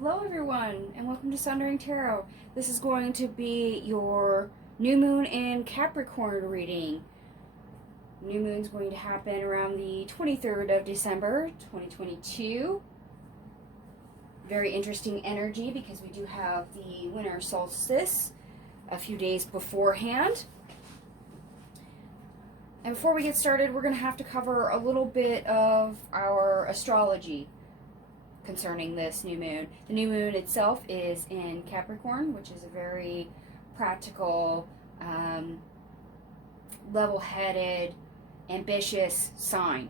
Hello everyone, and welcome to Sondering Tarot. This is going to be your new moon in Capricorn reading. New moon's going to happen around the 23rd of December, 2022. Very interesting energy because we do have the winter solstice a few days beforehand. And before we get started, we're going to have to cover a little bit of our astrology concerning this new moon. The new moon itself is in Capricorn, which is a very practical, level-headed, ambitious sign.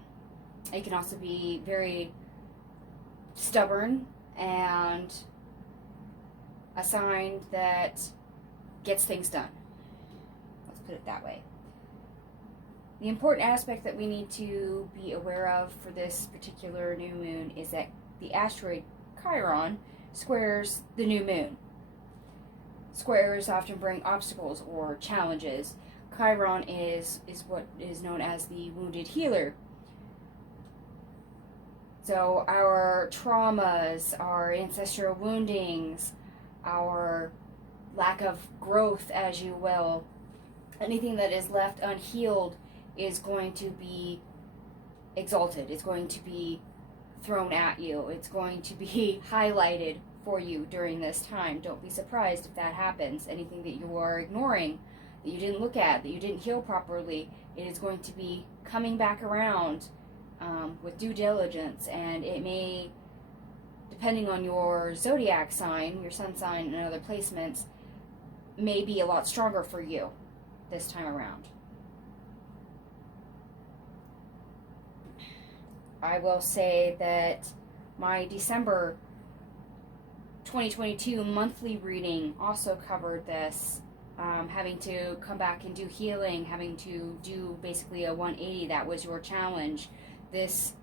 It can also be very stubborn and a sign that gets things done. Let's put it that way. The important aspect that we need to be aware of for this particular new moon is that the asteroid Chiron squares the new moon. Squares often bring obstacles or challenges. Chiron is what is known as the wounded healer. So our traumas, our ancestral woundings, our lack of growth, as you will, anything that is left unhealed is going to be exalted. It's going to be thrown at you. It's going to be highlighted for you during this time. Don't be surprised if that happens. Anything that you are ignoring, that you didn't look at, that you didn't heal properly, it is going to be coming back around with due diligence, and it may, depending on your zodiac sign, your sun sign and other placements, may be a lot stronger for you this time around. I will say that my December 2022 monthly reading also covered this, having to come back and do healing, having to do basically a 180. That was your challenge. This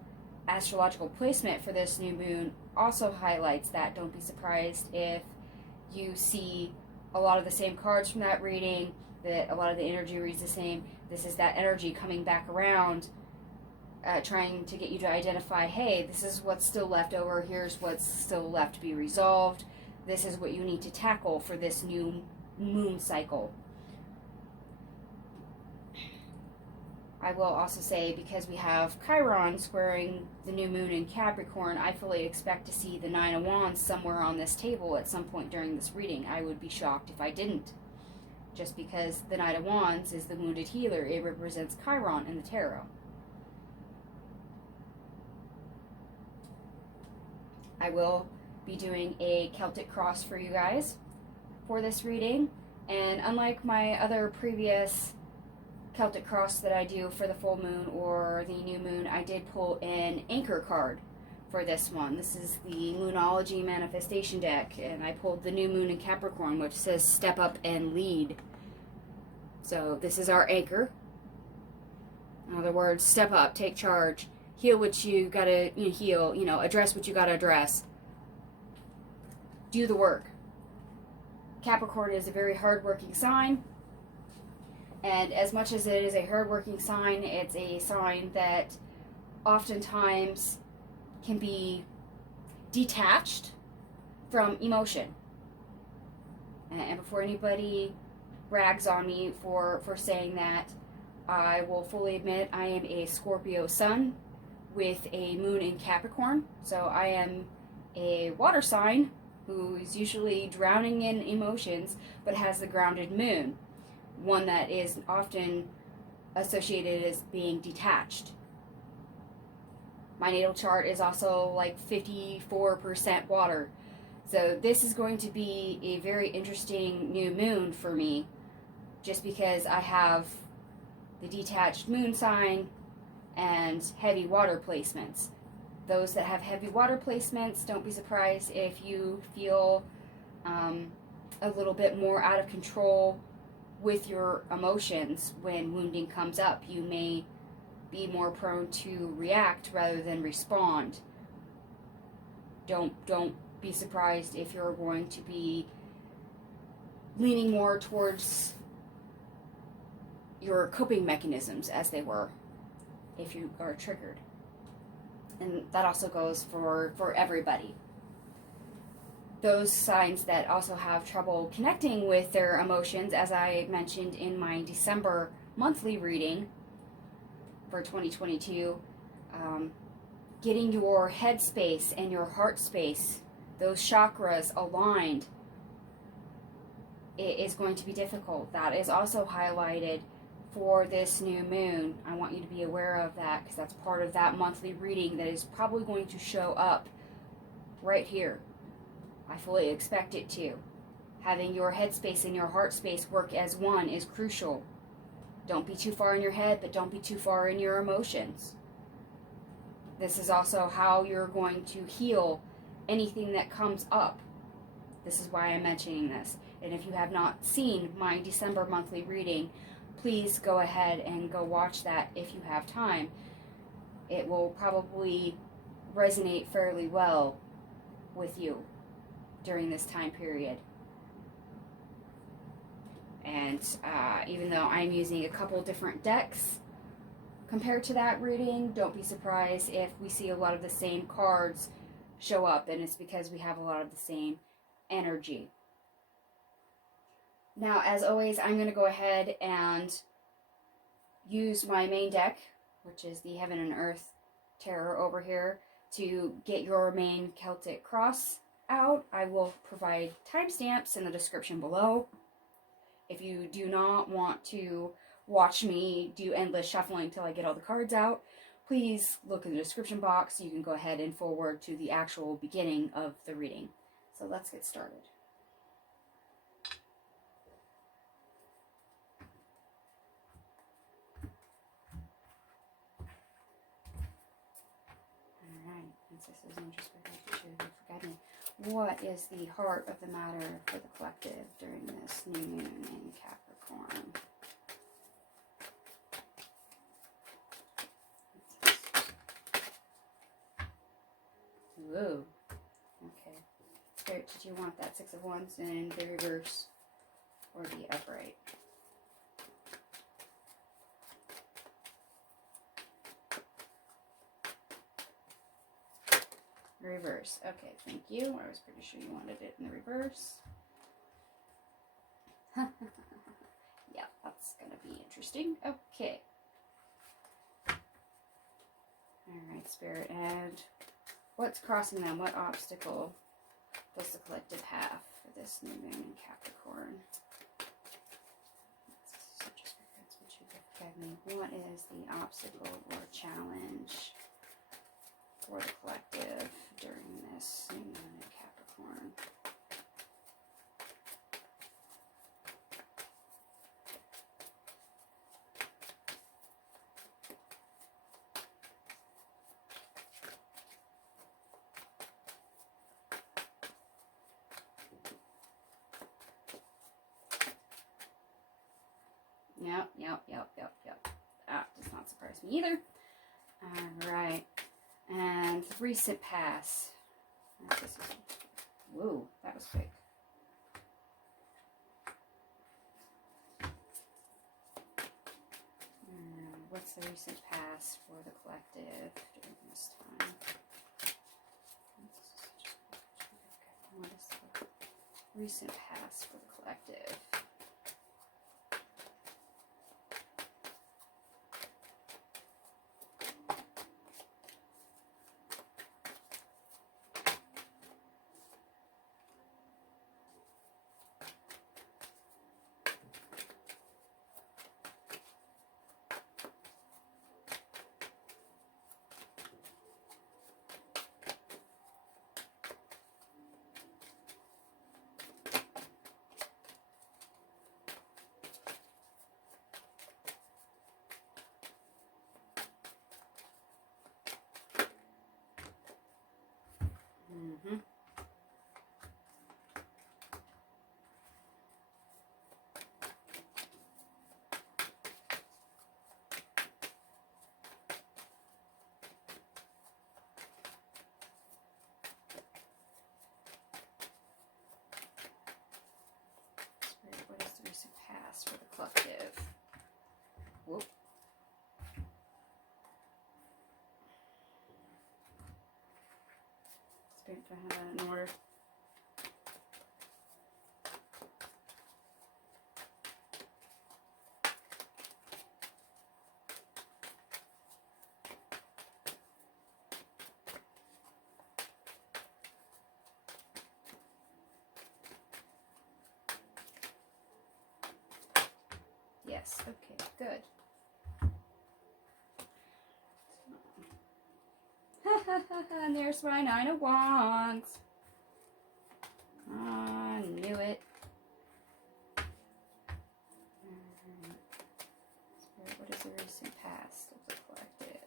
astrological placement for this new moon also highlights that. Don't be surprised if you see a lot of the same cards from that reading, that a lot of the energy reads the same. This is that energy coming back around, trying to get you to identify, hey, this is what's still left over, here's what's still left to be resolved, this is what you need to tackle for this new moon cycle. I will also say, because we have Chiron squaring the new moon in Capricorn, I fully expect to see the Nine of Wands somewhere on this table at some point during this reading. I would be shocked if I didn't. Just because the Knight of Wands is the wounded healer, it represents Chiron in the tarot. I will be doing a Celtic cross for you guys for this reading, and unlike my other previous Celtic cross that I do for the full moon or the new moon, I did pull an anchor card for this one. This is the Moonology manifestation deck, and I pulled the new moon in Capricorn, which says step up and lead. So this is our anchor. In other words, step up, take charge, heal what you gotta heal, address what you gotta address. Do the work. Capricorn is a very hardworking sign, and as much as it is a hardworking sign, it's a sign that oftentimes can be detached from emotion. And before anybody rags on me for saying that, I will fully admit I am a Scorpio sun with a moon in Capricorn, so I am a water sign who is usually drowning in emotions but has the grounded moon, one that is often associated as being detached. My natal chart is also like 54% water, so this is going to be a very interesting new moon for me, just because I have the detached moon sign and heavy water placements. Those that have heavy water placements, don't be surprised if you feel a little bit more out of control with your emotions when wounding comes up. You may be more prone to react rather than respond. Don't be surprised if you're going to be leaning more towards your coping mechanisms, as they were, if you are triggered. And that also goes for everybody. those signs that also have trouble connecting with their emotions, as I mentioned in my December monthly reading for 2022, getting your head space and your heart space, those chakras aligned, it is going to be difficult. That is also highlighted for this new moon. I want you to be aware of that, because that's part of that monthly reading that is probably going to show up right here. I fully expect it to. Having your headspace and your heart space work as one is crucial. Don't be too far in your head, but don't be too far in your emotions. This is also how you're going to heal anything that comes up. This is why I'm mentioning this. And if you have not seen my December monthly reading, please go ahead and go watch that if you have time. It will probably resonate fairly well with you during this time period. And even though I'm using a couple different decks compared to that reading, don't be surprised if we see a lot of the same cards show up, and it's because we have a lot of the same energy. Now, as always, I'm going to go ahead and use my main deck, which is the Heaven and Earth Tarot over here, to get your main Celtic cross out. I will provide timestamps in the description below. If you do not want to watch me do endless shuffling until I get all the cards out, please look in the description box. You can go ahead and forward to the actual beginning of the reading. So let's get started. Alright, princesses and just forget me. What is the heart of the matter for the collective during this new moon in Capricorn? Whoa. Okay. Spirit, did you want that Six of Wands in the reverse or the upright? Reverse. Okay, thank you. I was pretty sure you wanted it in the reverse. Yeah, that's going to be interesting. Okay. Alright, Spirit. And what's crossing them? What obstacle does the collective have for this new moon in Capricorn? What is the obstacle or challenge for the collective during this new moon in Capricorn? Yep. That does not surprise me either. Alright. And recent past. Whoa, that was quick. What's the recent past for the collective during this time? What is the recent past for the collective? What is the recent past for the collective? Whoop. Spirit, do I have that in order? Yes. Okay, good. And there's my 9 of Wands. I knew it. Spirit, what is the recent past of the collective?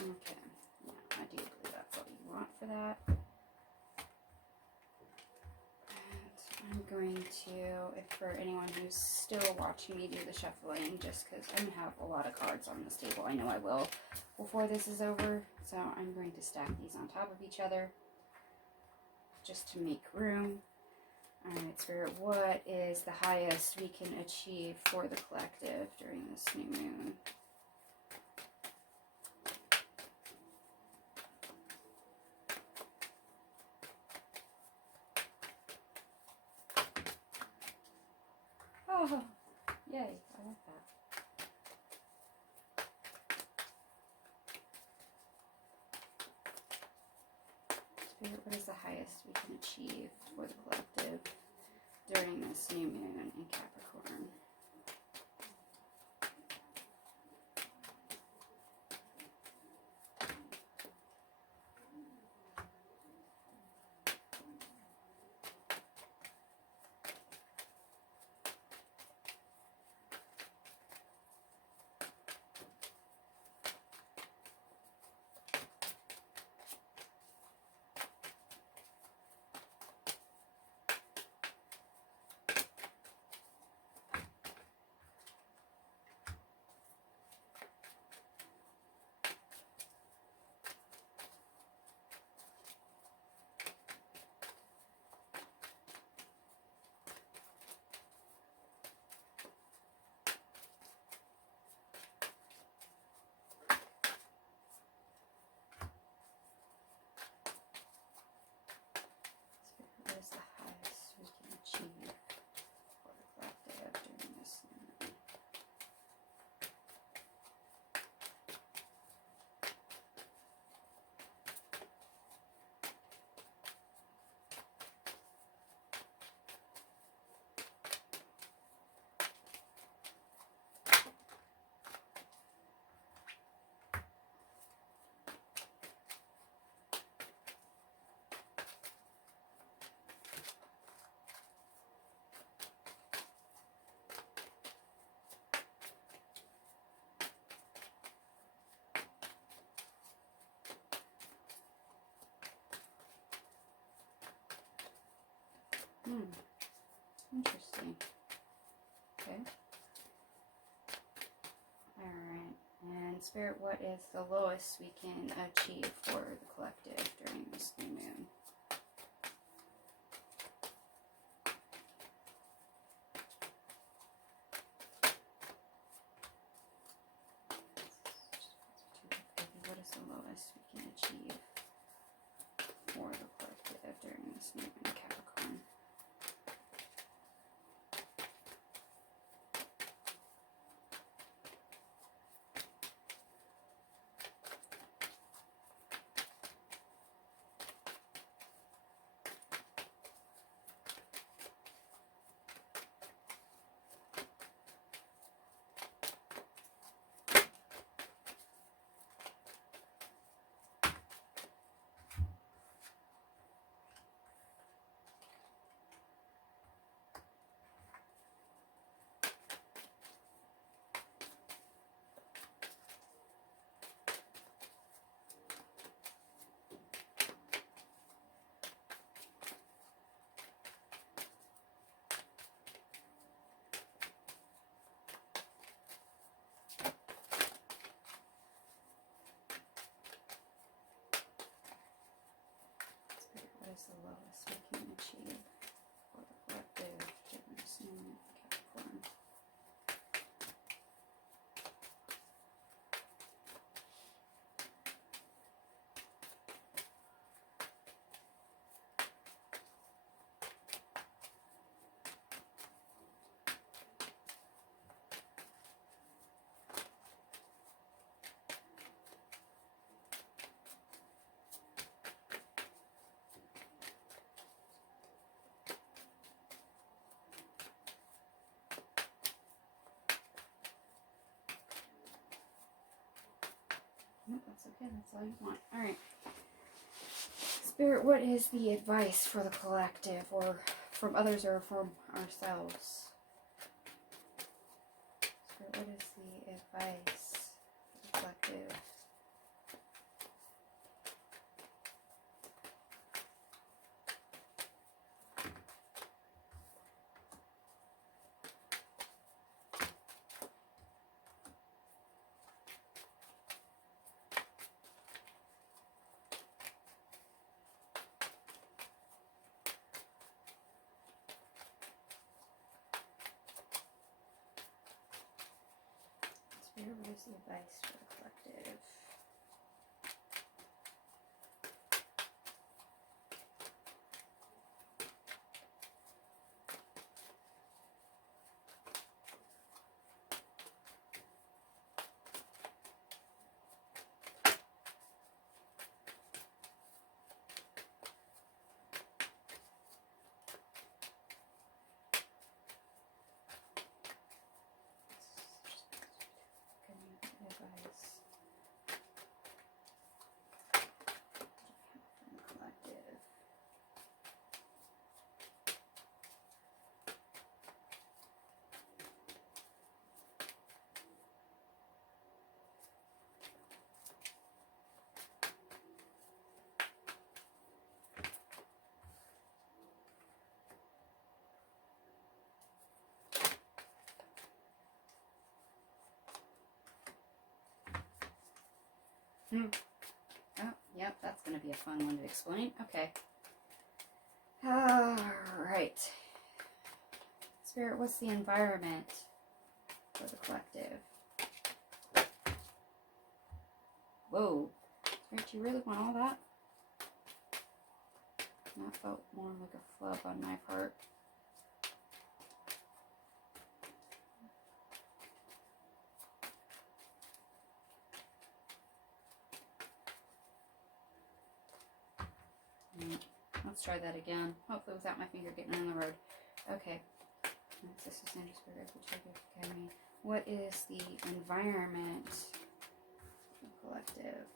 Okay, yeah, I do believe that's what you want for that. And I'm going to, if for anyone who's still watching me do the shuffling, just because I'm going to have a lot of cards on this table, I know I will, before this is over, so I'm going to stack these on top of each other, just to make room. Alright, Spirit, what is the highest we can achieve for the collective during this new moon? Oh, yay, I like that. Spirit, what is the highest we can achieve for the collective during this new moon in Capricorn? What is the highest we can achieve for the collective during this new moon? Interesting. Okay. Alright. And Spirit, what is the lowest we can achieve for the collective during this new moon? What is the lowest we can achieve for the collective during this new moon in Capricorn? Nope, that's okay. That's all you want. All right. Spirit, what is the advice for the collective, or from others, or from ourselves? Spirit, what is the advice for the collective? Spirit, what is the advice for the collective? Advice. Collective. Oh, yep, that's going to be a fun one to explain. Okay. Alright. Spirit, what's the environment for the collective? Whoa. Spirit, you really want all that? That felt more like a flub on my part. Let's try that again. Hopefully without my finger getting on the road. Okay. This is Angel Spirit. Jaymi. What is the environment collective?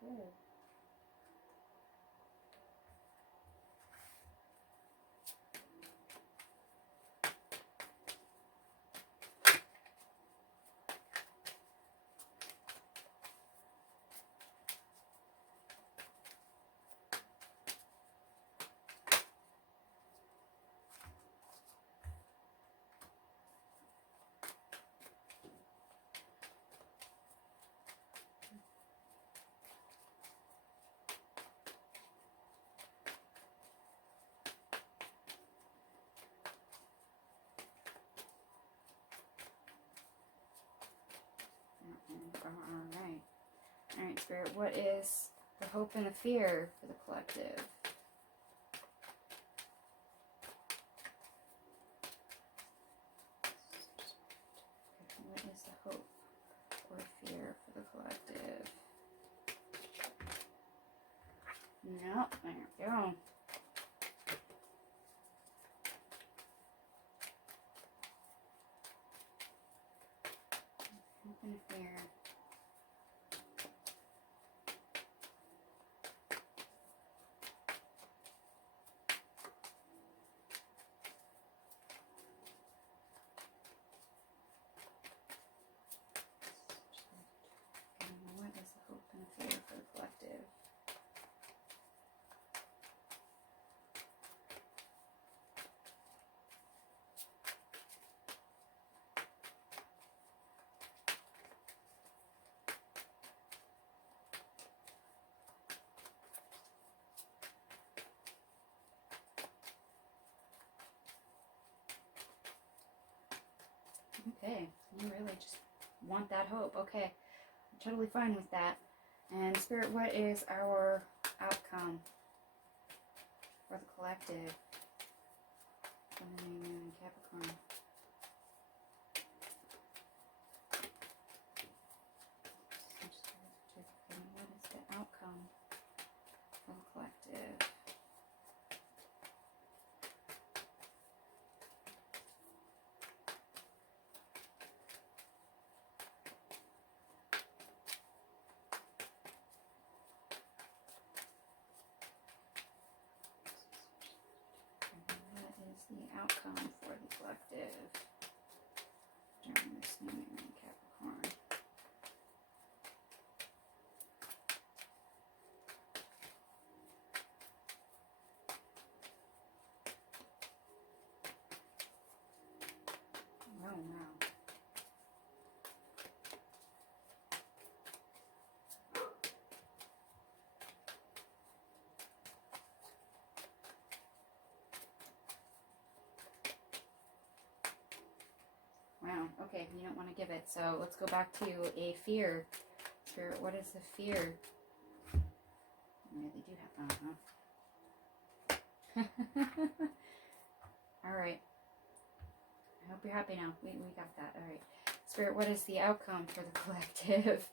Okay. Alright, Spirit, what is the hope and the fear for the collective? What is the hope or fear for the collective? No, there we go. Hope and fear. Okay, you really just want that hope. Okay, I'm totally fine with that. And Spirit, what is our outcome for the collective? For the new moon in Capricorn. What is the outcome outcome for the collective during this new moon in Capricorn? Oh, wow. Wow, okay, you don't want to give it, so let's go back to a fear. Spirit, what is the fear? Yeah, they do have that, huh? Alright. I hope you're happy now. We got that. Alright. Spirit, what is the outcome for the collective?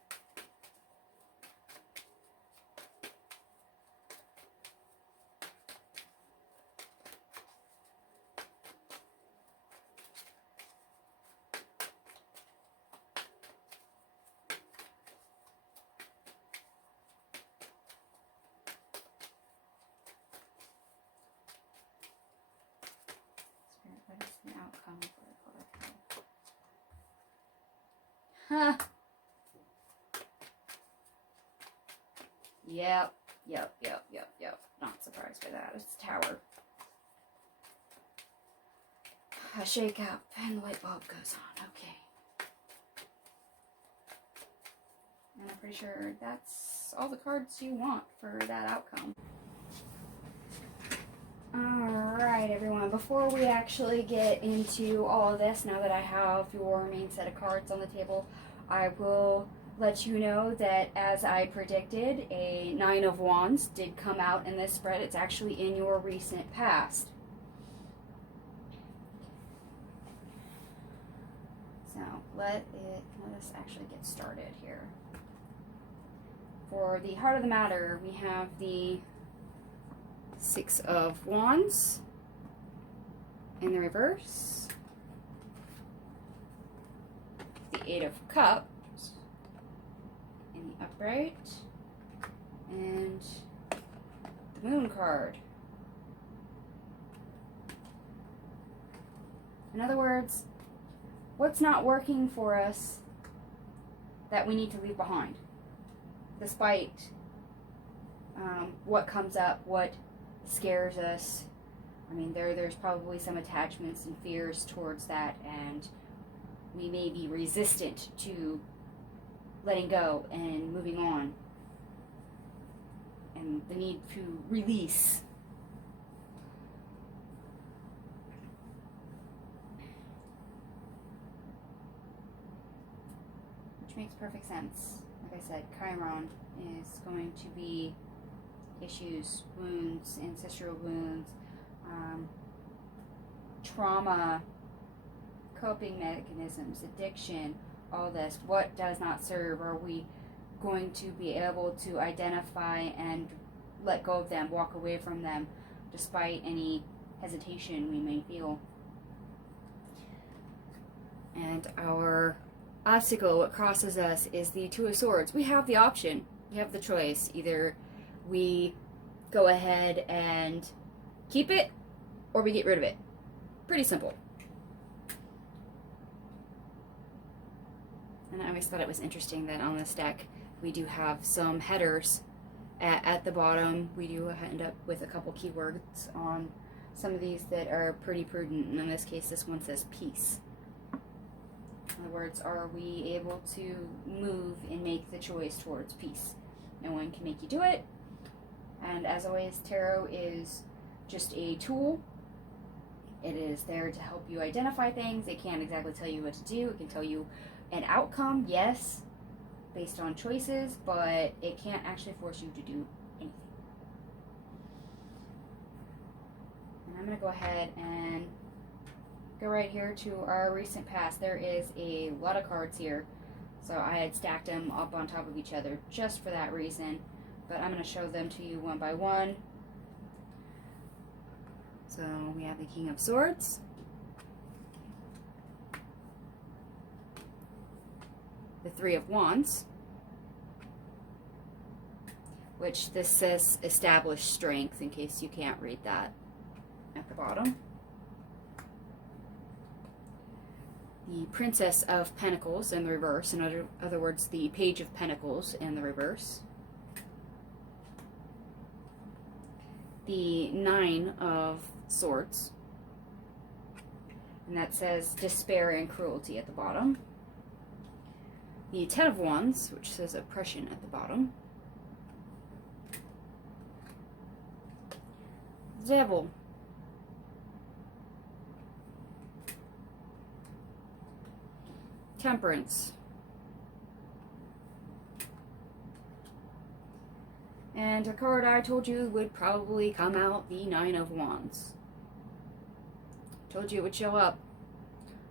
What is the outcome for the collective? Huh. Yep. Not surprised by that. It's Tower. A shake up and the light bulb goes on. Okay. And I'm pretty sure that's all the cards you want for that outcome. Alright everyone, before we actually get into all of this, now that I have your main set of cards on the table, I will let you know that as I predicted, a 9 of Wands did come out in this spread. It's actually in your recent past. So let us actually get started here. For the heart of the matter, we have the 6 of Wands in the reverse, the 8 of Cups in the upright, and the Moon card. In other words, what's not working for us that we need to leave behind, despite what comes up, what scares us. I mean, there's probably some attachments and fears towards that, and we may be resistant to letting go and moving on, and the need to release. Which makes perfect sense. Like I said, Chiron is going to be issues, wounds, ancestral wounds, trauma, coping mechanisms, addiction, all this. What does not serve? Are we going to be able to identify and let go of them, walk away from them, despite any hesitation we may feel? And our obstacle, what crosses us, is the 2 of Swords. We have the option, we have the choice. Either we go ahead and keep it, or we get rid of it. Pretty simple. And I always thought it was interesting that on this deck we do have some headers at the bottom. We do end up with a couple keywords on some of these that are pretty prudent, and in this case this one says peace. In other words, are we able to move and make the choice towards peace? No one can make you do it. And as always, tarot is just a tool. It is there to help you identify things. It can't exactly tell you what to do. It can tell you an outcome, yes, based on choices, but it can't actually force you to do anything. And I'm going to go ahead and go right here to our recent past. There is a lot of cards here, so I had stacked them up on top of each other just for that reason. But I'm going to show them to you one by one. So we have the King of Swords, the 3 of Wands, which this says established strength in case you can't read that at the bottom. the Princess of Pentacles in the reverse, in other words, the Page of Pentacles in the reverse, the Nine of Swords, and that says despair and cruelty at the bottom, the Ten of Wands, which says oppression at the bottom, the Devil, Temperance, and a card I told you would probably come out, the Nine of Wands. Told you it would show up,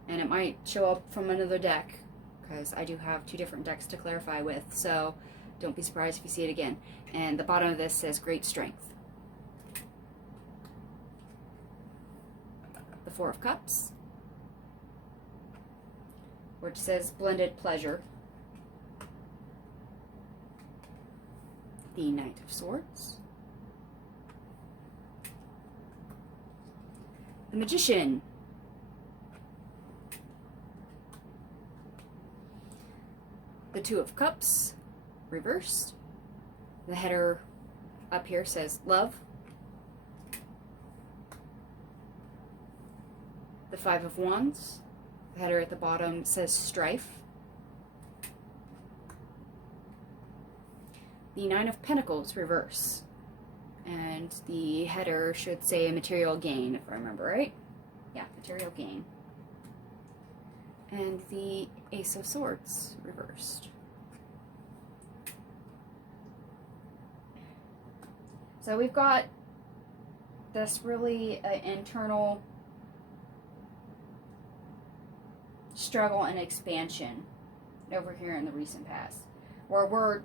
and it might show up from another deck, because I do have 2 different decks to clarify with, so don't be surprised if you see it again. And the bottom of this says Great Strength. The Four of Cups, which says Blended Pleasure. The Knight of Swords. The Magician. The Two of Cups, reversed. The header up here says Love. The Five of Wands. The header at the bottom says Strife. The Nine of Pentacles, reverse. And the header should say Material Gain, if I remember right. Yeah, Material Gain. And the Ace of Swords, reversed. So we've got this really internal struggle and expansion over here in the recent past, where we're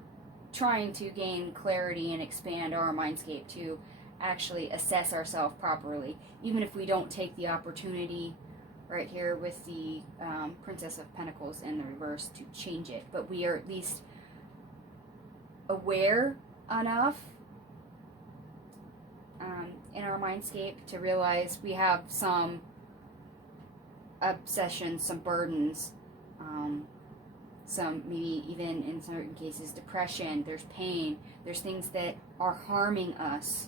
trying to gain clarity and expand our mindscape to actually assess ourselves properly, even if we don't take the opportunity right here with the Princess of Pentacles in the reverse to change it. But we are at least aware enough in our mindscape to realize we have some obsessions, some burdens, some maybe even in certain cases depression, there's pain, there's things that are harming us,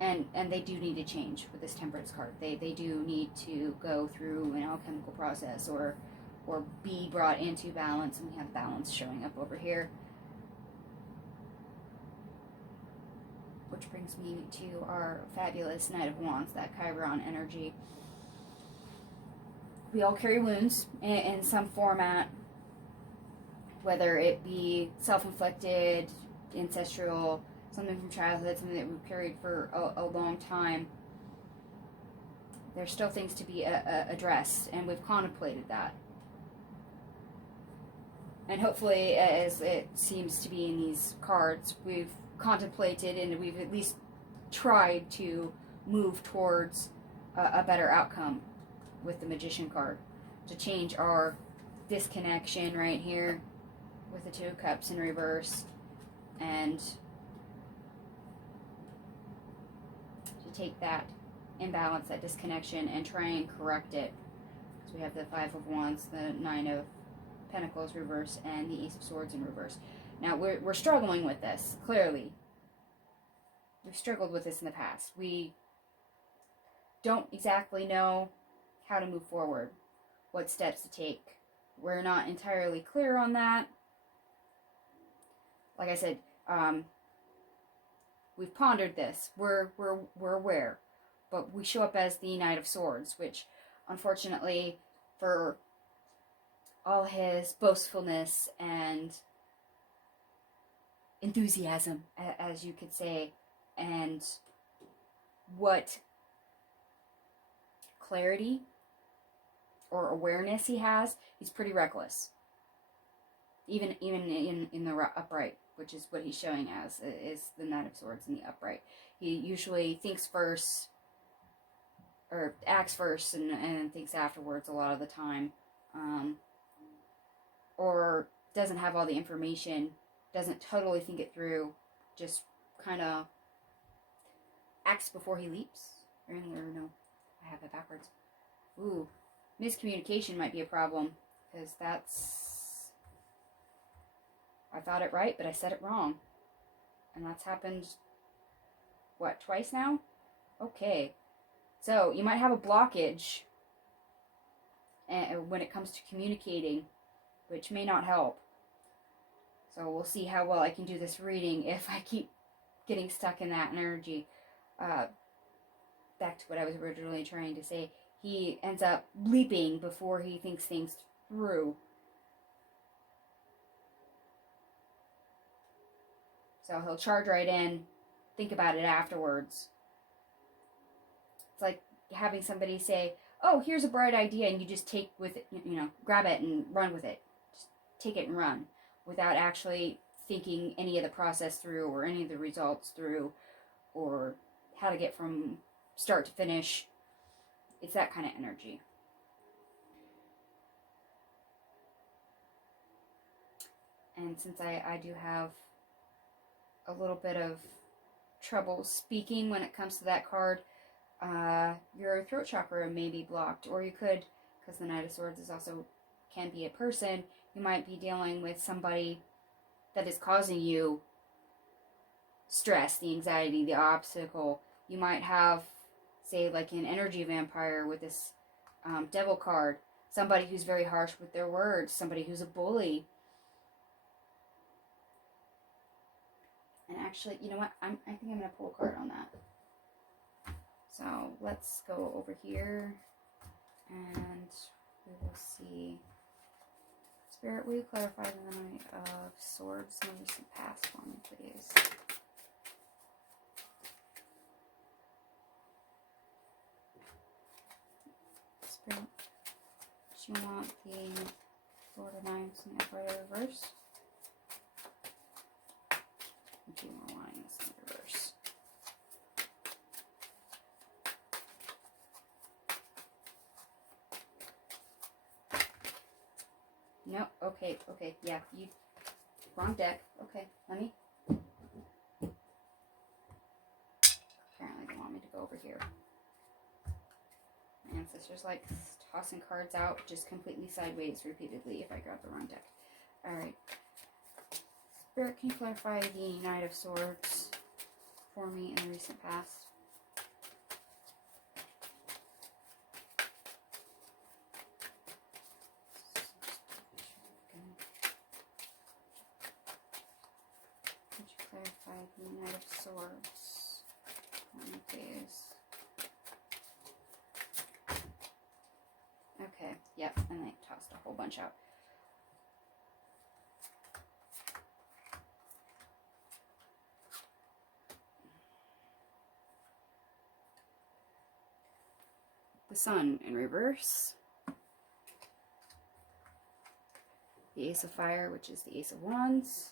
and they do need to change with this Temperance card. They do need to go through an alchemical process or be brought into balance, and we have balance showing up over here. Which brings me to our fabulous Knight of Wands, that Chiron energy. We all carry wounds in some format, whether it be self-inflicted, ancestral, something from childhood, something that we've carried for a long time. There's still things to be addressed, and we've contemplated that. And hopefully, as it seems to be in these cards, we've contemplated and we've at least tried to move towards a better outcome with the Magician card, to change our disconnection right here with the Two of Cups in reverse, and to take that imbalance, that disconnection, and try and correct it. So we have the Five of Wands, the Nine of Pentacles reverse, and the Ace of Swords in reverse. Now we're struggling with this, clearly. We've struggled with this in the past. We don't exactly know how to move forward, what steps to take. We're not entirely clear on that. Like I said, we've pondered this. We're aware, but we show up as the Knight of Swords, which, unfortunately, for all his boastfulness and enthusiasm, as you could say, and what clarity or awareness he has, he's pretty reckless. Even in the upright, which is what he's showing as, is the Knight of Swords in the upright. He usually thinks first, or acts first, and thinks afterwards a lot of the time. Or doesn't have all the information, doesn't totally think it through, just kind of acts before he leaps. Or no, I have that backwards. Ooh, miscommunication might be a problem, because that's, I thought it right, but I said it wrong. And that's happened, what, twice now? Okay. So, you might have a blockage when it comes to communicating, which may not help. So, we'll see how well I can do this reading if I keep getting stuck in that energy. Back to what I was originally trying to say. He ends up leaping before he thinks things through. So he'll charge right in, think about it afterwards. It's like having somebody say, oh, here's a bright idea, and you just take with it, grab it and run with it. Just take it and run without actually thinking any of the process through or any of the results through or how to get from start to finish. It's that kind of energy. And since I do have a little bit of trouble speaking when it comes to that card, your throat chakra may be blocked, or you could, because the Knight of Swords is also can be a person, you might be dealing with somebody that is causing you stress, the anxiety, the obstacle. You might have, say, like an energy vampire with this devil card, somebody who's very harsh with their words, somebody who's a bully. And actually, you know what? I think I'm going to pull a card on that. So let's go over here and we will see. Spirit, will you clarify the Knight of Swords in the recent past for me, please? Spirit, do you want the Sword of Knives and Elford reverse? Do you more wanting this in reverse? No, okay, yeah, you, wrong deck, okay, let me, apparently they want me to go over here. My ancestors like tossing cards out just completely sideways repeatedly if I grab the wrong deck. Alright, Spirit, can you clarify the Knight of Swords for me in the recent past? Clarify the Knight of Swords for me, please. Okay, yep, and they tossed a whole bunch out. The Sun in reverse. The Ace of Fire, which is the Ace of Wands.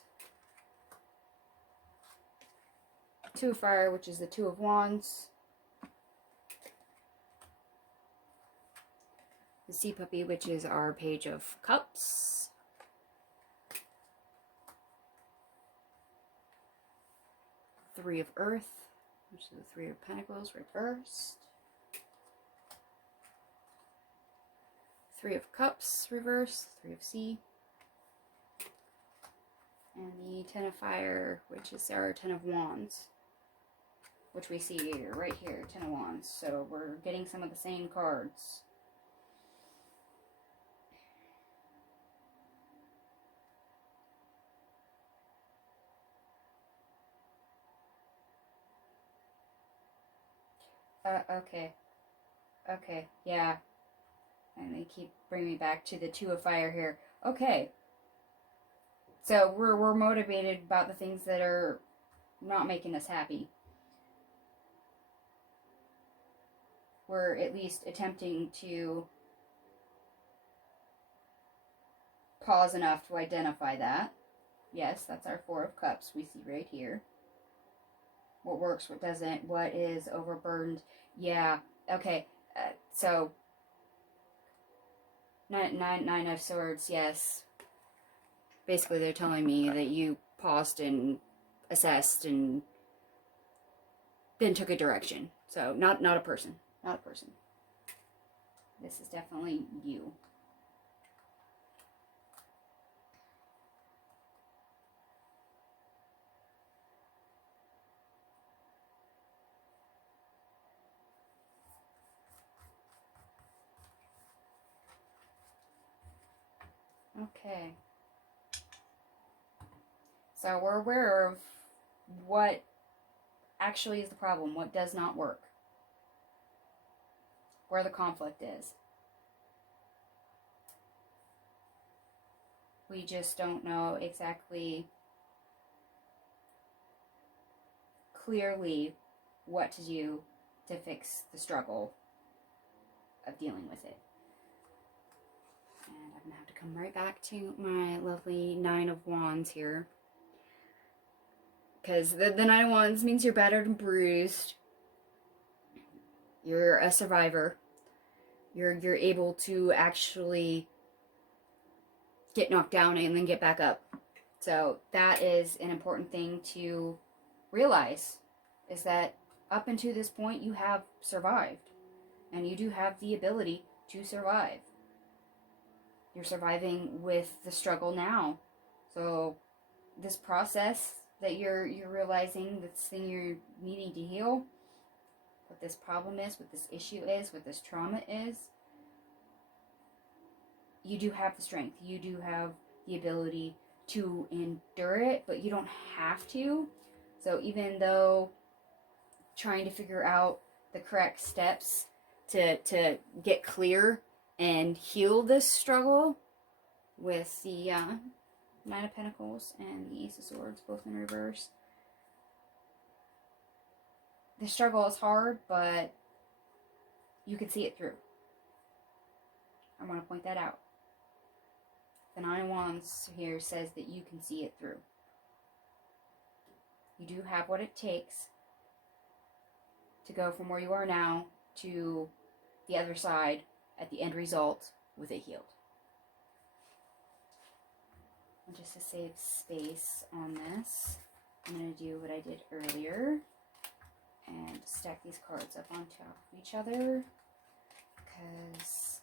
Two of Fire, which is the Two of Wands. The Sea Puppy, which is our Page of Cups. Three of Earth, which is the Three of Pentacles reversed. Three of Cups reversed, Three of Sea. And the Ten of Fire, which is our Ten of Wands, which we see right here, Ten of Wands. So we're getting some of the same cards. Okay, yeah. And they keep bringing me back to the Two of Fire here. Okay. So we're motivated about the things that are not making us happy. We're at least attempting to pause enough to identify that. Yes, that's our Four of Cups we see right here. What works, what doesn't, what is overburdened. Yeah, okay. So, nine of Swords, yes. Basically, they're telling me that you paused and assessed and then took a direction. So, not a person. Not a person. This is definitely you. Okay. So we're aware of what actually is the problem, what does not work, where the conflict is. We just don't know exactly clearly what to do to fix the struggle of dealing with it. And I'm going to have to come right back to my lovely Nine of Wands here. Because the Nine of Wands means you're battered and bruised. You're a survivor. You're able to actually get knocked down and then get back up. So that is an important thing to realize, is that up until this point you have survived. And you do have the ability to survive. You're surviving with the struggle now. So this process that you're realizing, this thing you're needing to heal, what this problem is, what this issue is, what this trauma is, you do have the strength. You do have the ability to endure it, but you don't have to. So even though trying to figure out the correct steps to get clear and heal this struggle with the Nine of Pentacles and the Ace of Swords, both in reverse. The struggle is hard, but you can see it through. I want to point that out. The Nine of Wands here says that you can see it through. You do have what it takes to go from where you are now to the other side at the end result with it healed. And just to save space on this, I'm going to do what I did earlier and stack these cards up on top of each other, because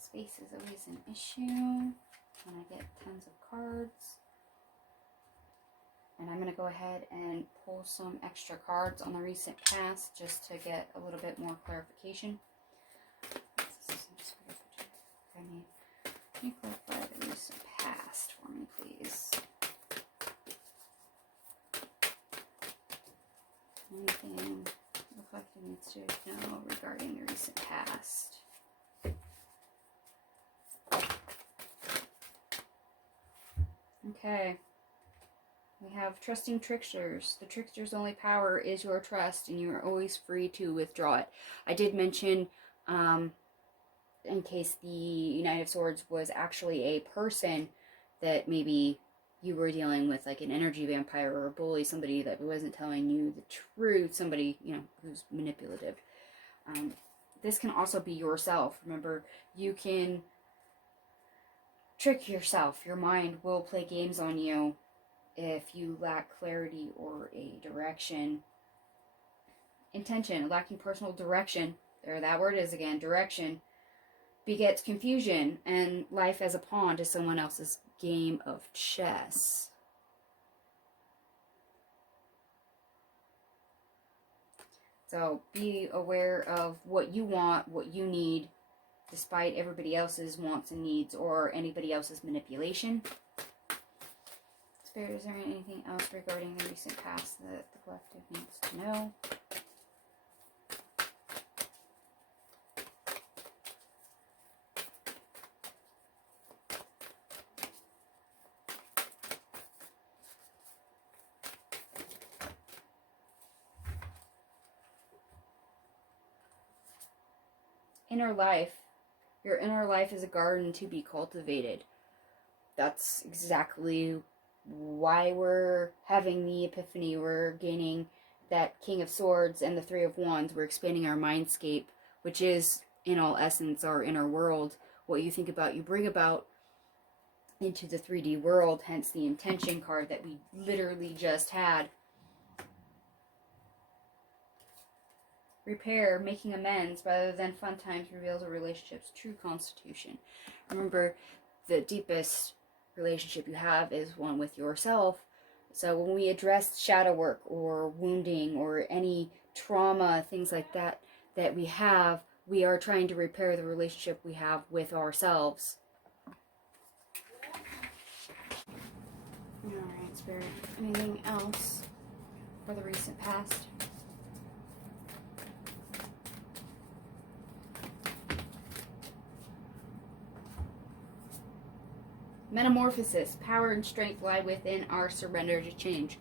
space is always an issue when I get tons of cards. And I'm going to go ahead and pull some extra cards on the recent past just to get a little bit more clarification. Can you clarify the recent past for me, please? Anything the collective needs to know regarding the recent past? Okay. We have trusting tricksters. The trickster's only power is your trust, and you are always free to withdraw it. I did mention, in case the Knight of Swords was actually a person, that maybe you were dealing with like an energy vampire or a bully, somebody that wasn't telling you the truth, somebody, you know, who's manipulative. This can also be yourself. Remember, you can trick yourself. Your mind will play games on you if you lack clarity or a direction. Intention, lacking personal direction, there that word is again, direction, begets confusion, and life as a pawn to someone else's game of chess. So be aware of what you want, what you need, despite everybody else's wants and needs or anybody else's manipulation. Spirit, is there anything else regarding the recent past that the collective needs to know? Inner life. Your inner life is a garden to be cultivated. That's exactly why we're having the epiphany. We're gaining that King of Swords and the Three of Wands. We're expanding our mindscape, which is, in all essence, our inner world. What you think about, you bring about into the 3D world, hence the intention card that we literally just had. repair, making amends rather than fun times reveals a relationship's true constitution. Remember, the deepest relationship you have is one with yourself. So when we address shadow work or wounding or any trauma, things like that that we have, we are trying to repair the relationship we have with ourselves. Alright, Spirit. Anything else for the recent past? Metamorphosis. Power and strength lie within our surrender to change.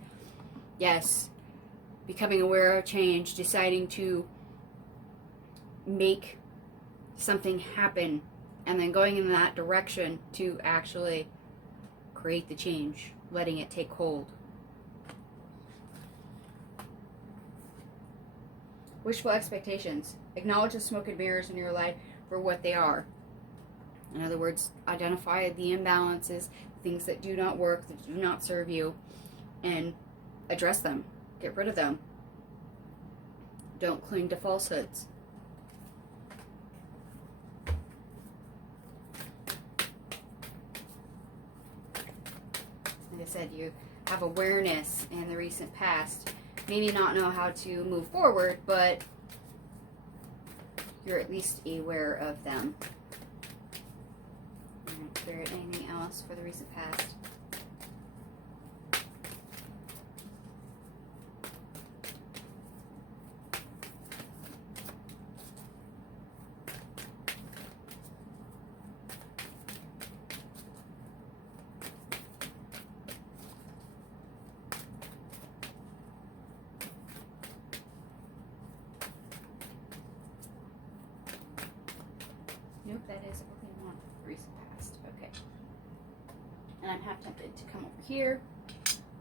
Yes. Becoming aware of change. Deciding to make something happen. And then going in that direction to actually create the change. Letting it take hold. Wishful expectations. Acknowledge the smoke and mirrors in your life for what they are. In other words, identify the imbalances, things that do not work, that do not serve you, and address them. Get rid of them. Don't cling to falsehoods. Like I said, you have awareness in the recent past. Maybe not know how to move forward, but you're at least aware of them. Spirit, anything else for the recent past? Nope, that is what we want for the recent past. Okay. And I'm half tempted to come over here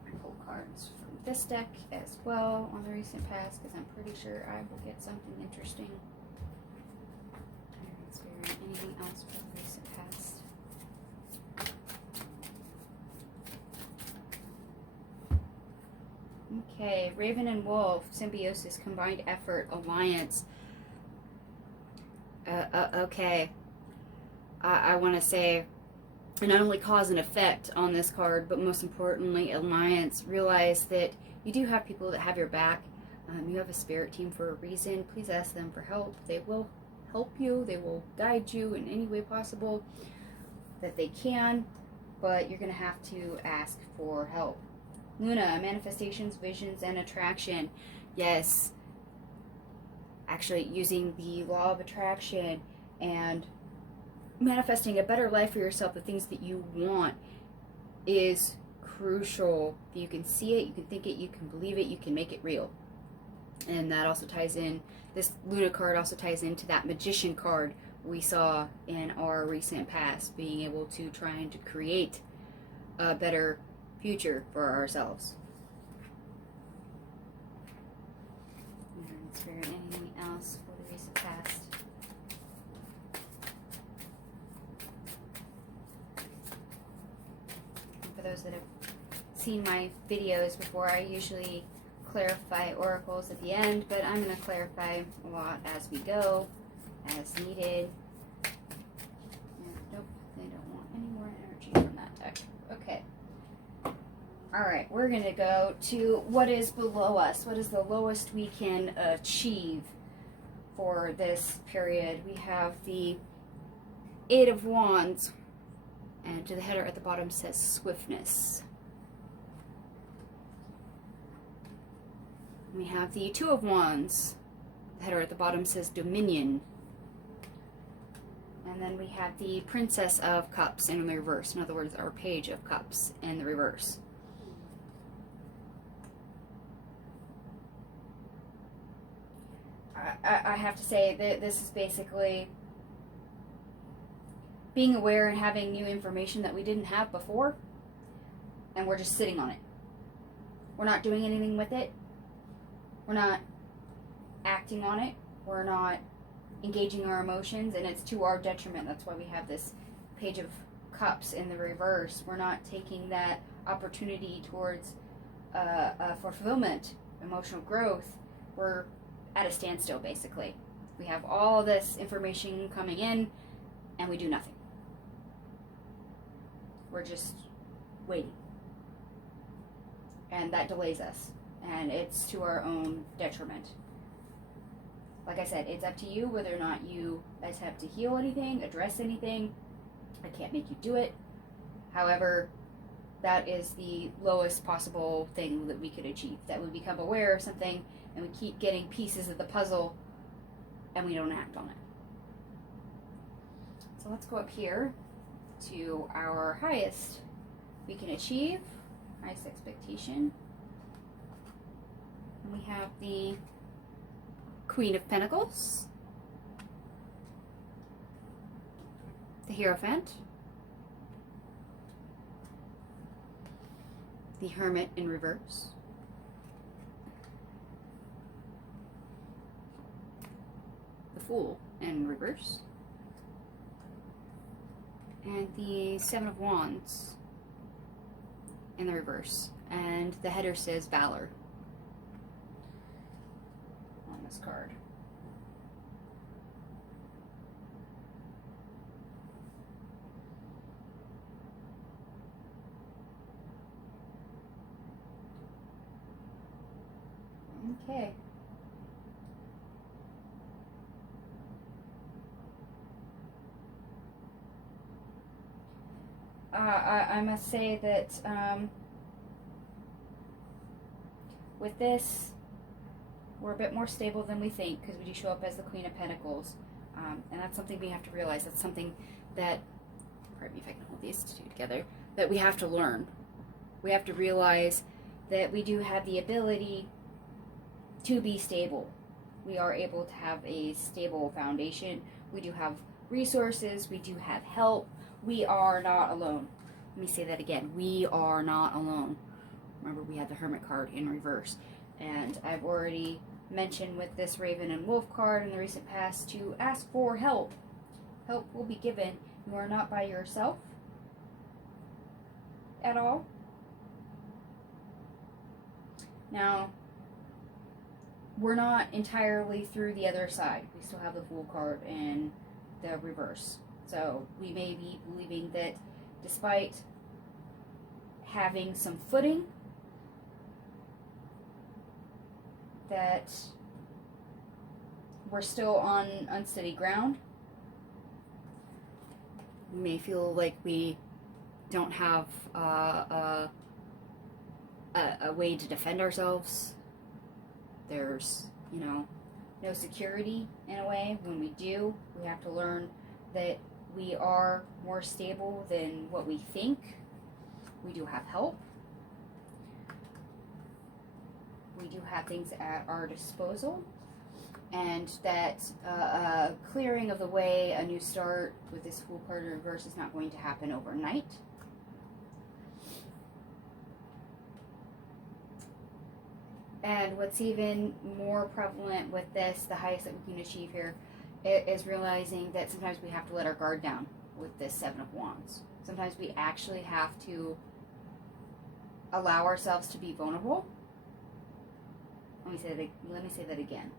and pull cards from this deck as well on the recent past, because I'm pretty sure I will get something interesting. Alright, Spirit, anything else for the recent past? Okay, Raven and Wolf, symbiosis, combined effort, alliance. Okay. I want to say, not only cause and effect on this card, but most importantly, alliance. Realize that you do have people that have your back. You have a spirit team for a reason. Please ask them for help. They will help you. They will guide you in any way possible that they can, but you're going to have to ask for help. Luna, manifestations, visions, and attraction. Yes. Actually, using the law of attraction and manifesting a better life for yourself, the things that you want, is crucial. You can see it, you can think it, you can believe it, you can make it real. And that also ties in, this Luna card also ties into that Magician card we saw in our recent past, being able to try and to create a better future for ourselves. Spirit, anything else for the recent past? And for those that have seen my videos before, I usually clarify oracles at the end, but I'm going to clarify a lot as we go, as needed. Nope, they don't want any more energy from that deck. Okay. Alright, we're going to go to what is below us. What is the lowest we can achieve for this period? We have the Eight of Wands, and to the header at the bottom says swiftness. We have the Two of Wands. The header at the bottom says dominion. And then we have the Princess of Cups in the reverse. In other words, our Page of Cups in the reverse. I have to say that this is basically being aware and having new information that we didn't have before, and we're just sitting on it. We're not doing anything with it. We're not acting on it. We're not engaging our emotions, and it's to our detriment. That's why we have this Page of Cups in the reverse. We're not taking that opportunity towards fulfillment, emotional growth. We're at a standstill, basically. We have all this information coming in, and we do nothing. We're just waiting. And that delays us. And it's to our own detriment. Like I said, it's up to you whether or not you attempt to heal anything, address anything. I can't make you do it. However, that is the lowest possible thing that we could achieve. That we become aware of something and we keep getting pieces of the puzzle and we don't act on it. So let's go up here to our highest we can achieve, highest expectation. And we have the Queen of Pentacles, the Hierophant, the Hermit in reverse, the Fool in reverse, and the Seven of Wands in the reverse. And the header says Valor on this card. Okay. I must say that with this, we're a bit more stable than we think because we do show up as the Queen of Pentacles. And that's something we have to realize. That's something that, pardon me if I can hold these two together, that we have to learn. We have to realize that we do have the ability to be stable. We are able to have a stable foundation. We do have resources. We do have help. We are not alone. Let me say that again. We are not alone. Remember, we have the Hermit card in reverse. And I've already mentioned with this Raven and Wolf card in the recent past to ask for help. Help will be given. You are not by yourself at all. Now, we're not entirely through the other side. We still have the Fool card in the reverse. So we may be believing that despite having some footing, that we're still on unsteady ground. We may feel like we don't have a way to defend ourselves. There's, no security in a way. When we do, we have to learn that we are more stable than what we think. We do have help. We do have things at our disposal. And that clearing of the way, a new start with this Fool card in reverse is not going to happen overnight. And what's even more prevalent with this, the highest that we can achieve here, is realizing that sometimes we have to let our guard down with this Seven of Wands. Sometimes we actually have to allow ourselves to be vulnerable. Let me say that again.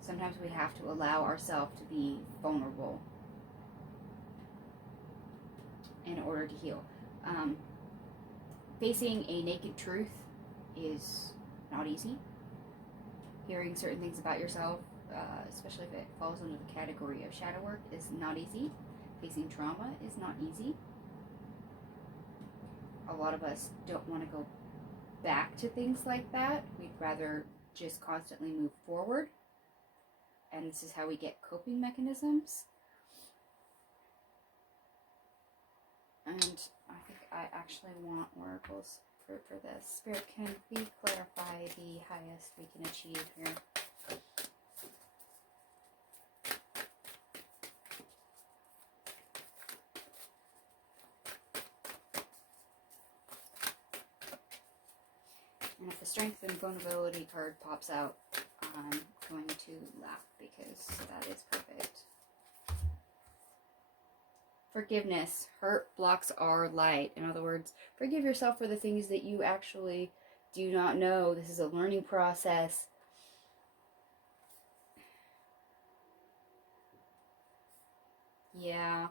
Sometimes we have to allow ourselves to be vulnerable in order to heal. Facing a naked truth is not easy. Hearing certain things about yourself, especially if it falls under the category of shadow work, is not easy. Facing trauma is not easy. A lot of us don't want to go back to things like that. We'd rather just constantly move forward. And this is how we get coping mechanisms. And I think I actually want oracles for this. Spirit, can we clarify the highest we can achieve here? And if the strength and vulnerability card pops out, I'm going to laugh because that is perfect. Forgiveness. Hurt blocks our light. In other words, forgive yourself for the things that you actually do not know. This is a learning process. Yeah.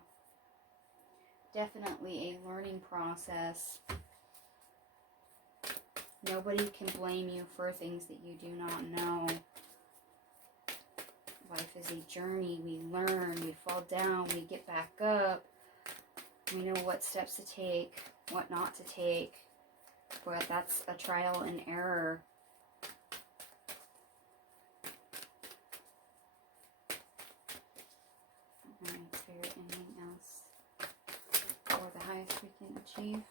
Definitely a learning process. Nobody can blame you for things that you do not know. Life is a journey. We learn, we fall down, we get back up. We know what steps to take, what not to take. But that's a trial and error. Alright, Spirit, anything else for the highest we can achieve?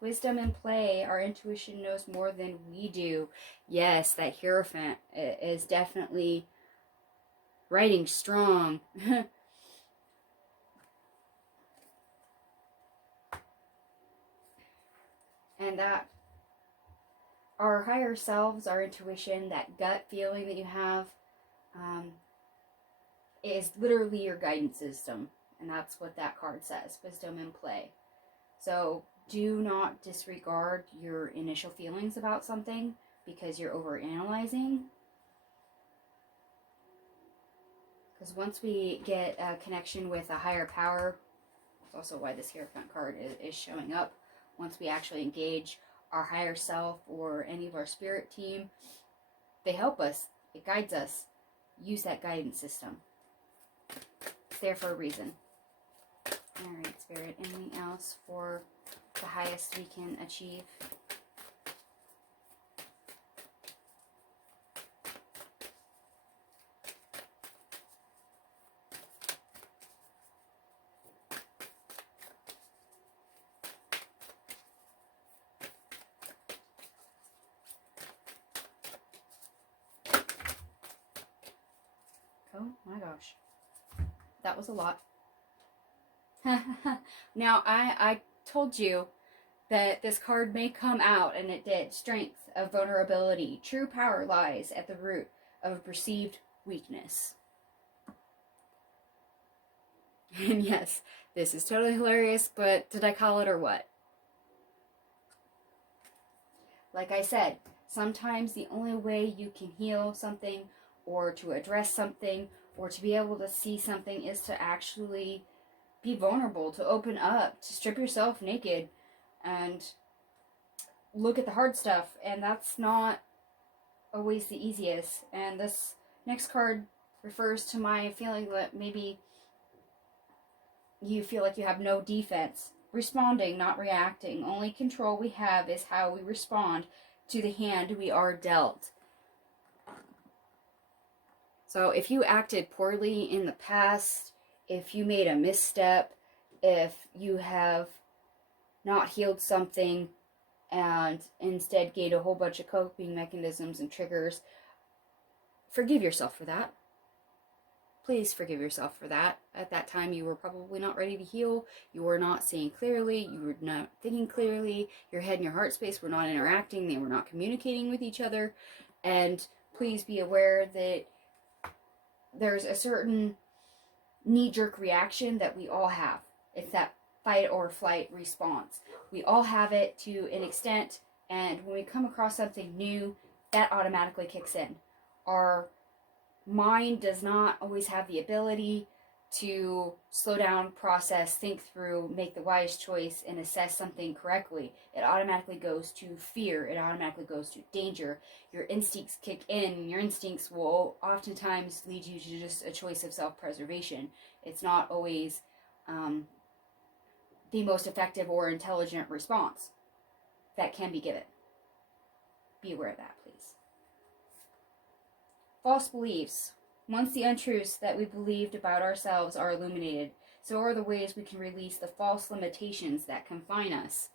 Wisdom in play. Our intuition knows more than we do. Yes, that Hierophant is definitely writing strong. And that our higher selves, our intuition, that gut feeling that you have, is literally your guidance system. And that's what that card says, wisdom in play. So do not disregard your initial feelings about something because you're overanalyzing. Because once we get a connection with a higher power, that's also why this Hierophant card is showing up. Once we actually engage our higher self or any of our spirit team, they help us. It guides us. Use that guidance system. It's there for a reason. Alright, Spirit. Anything else for the highest we can achieve? Oh my gosh. That was a lot. Now, I told you that this card may come out, and it did. Strength of vulnerability. True power lies at the root of a perceived weakness. And yes, this is totally hilarious, but did I call it or what? Like I said, sometimes the only way you can heal something or to address something or to be able to see something is to actually be vulnerable, to open up, to strip yourself naked and look at the hard stuff. And that's not always the easiest. And this next card refers to my feeling that maybe you feel like you have no defense. Responding, not reacting. Only control we have is how we respond to the hand we are dealt. So if you acted poorly in the past, if you made a misstep, if you have not healed something and instead gained a whole bunch of coping mechanisms and triggers, forgive yourself for that. Please forgive yourself for that. At that time, you were probably not ready to heal. You were not seeing clearly. You were not thinking clearly. Your head and your heart space were not interacting. They were not communicating with each other. And please be aware that there's a certain knee-jerk reaction that we all have. It's that fight or flight response. We all have it to an extent, and when we come across something new, that automatically kicks in. Our mind does not always have the ability to slow down, process, think through, make the wise choice, and assess something correctly. It automatically goes to fear. It automatically goes to danger. Your instincts kick in. Your instincts will oftentimes lead you to just a choice of self-preservation. It's not always the most effective or intelligent response that can be given. Be aware of that, please. False beliefs. Once the untruths that we believed about ourselves are illuminated, so are the ways we can release the false limitations that confine us.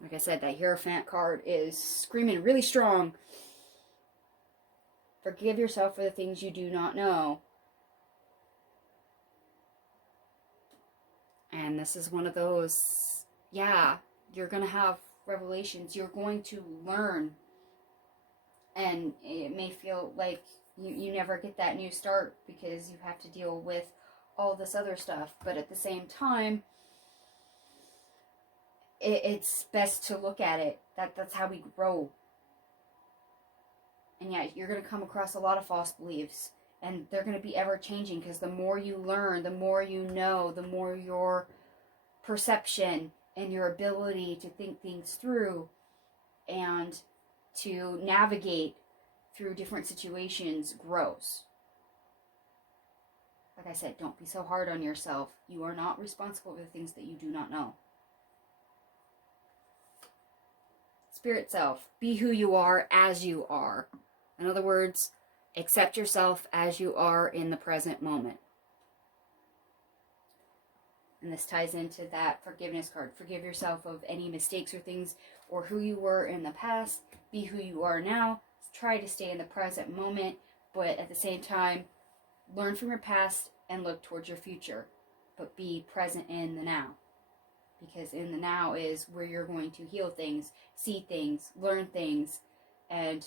Like I said, that Hierophant card is screaming really strong. Forgive yourself for the things you do not know. And this is one of those, yeah, you're going to have revelations. You're going to learn. And it may feel like you never get that new start because you have to deal with all this other stuff. But at the same time, it's best to look at it. That's how we grow. And yeah, you're going to come across a lot of false beliefs. And they're going to be ever changing, because the more you learn, the more you know, the more your perception and your ability to think things through and to navigate through different situations grows. Like I said, don't be so hard on yourself. You are not responsible for the things that you do not know. Spirit self, be who you are as you are. In other words, accept yourself as you are in the present moment. And this ties into that forgiveness card. Forgive yourself of any mistakes or things, or who you were in the past. Be who you are now. Try to stay in the present moment, but at the same time, learn from your past and look towards your future. But be present in the now. Because in the now is where you're going to heal things, see things, learn things, and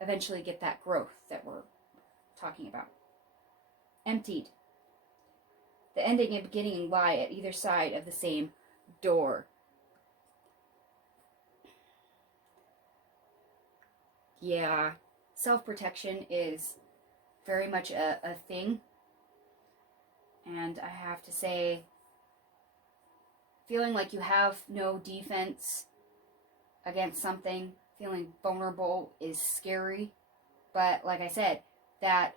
eventually get that growth that we're talking about. Emptied. The ending and beginning lie at either side of the same door. Yeah, self-protection is very much a thing. And I have to say, feeling like you have no defense against something, feeling vulnerable is scary. But like I said, that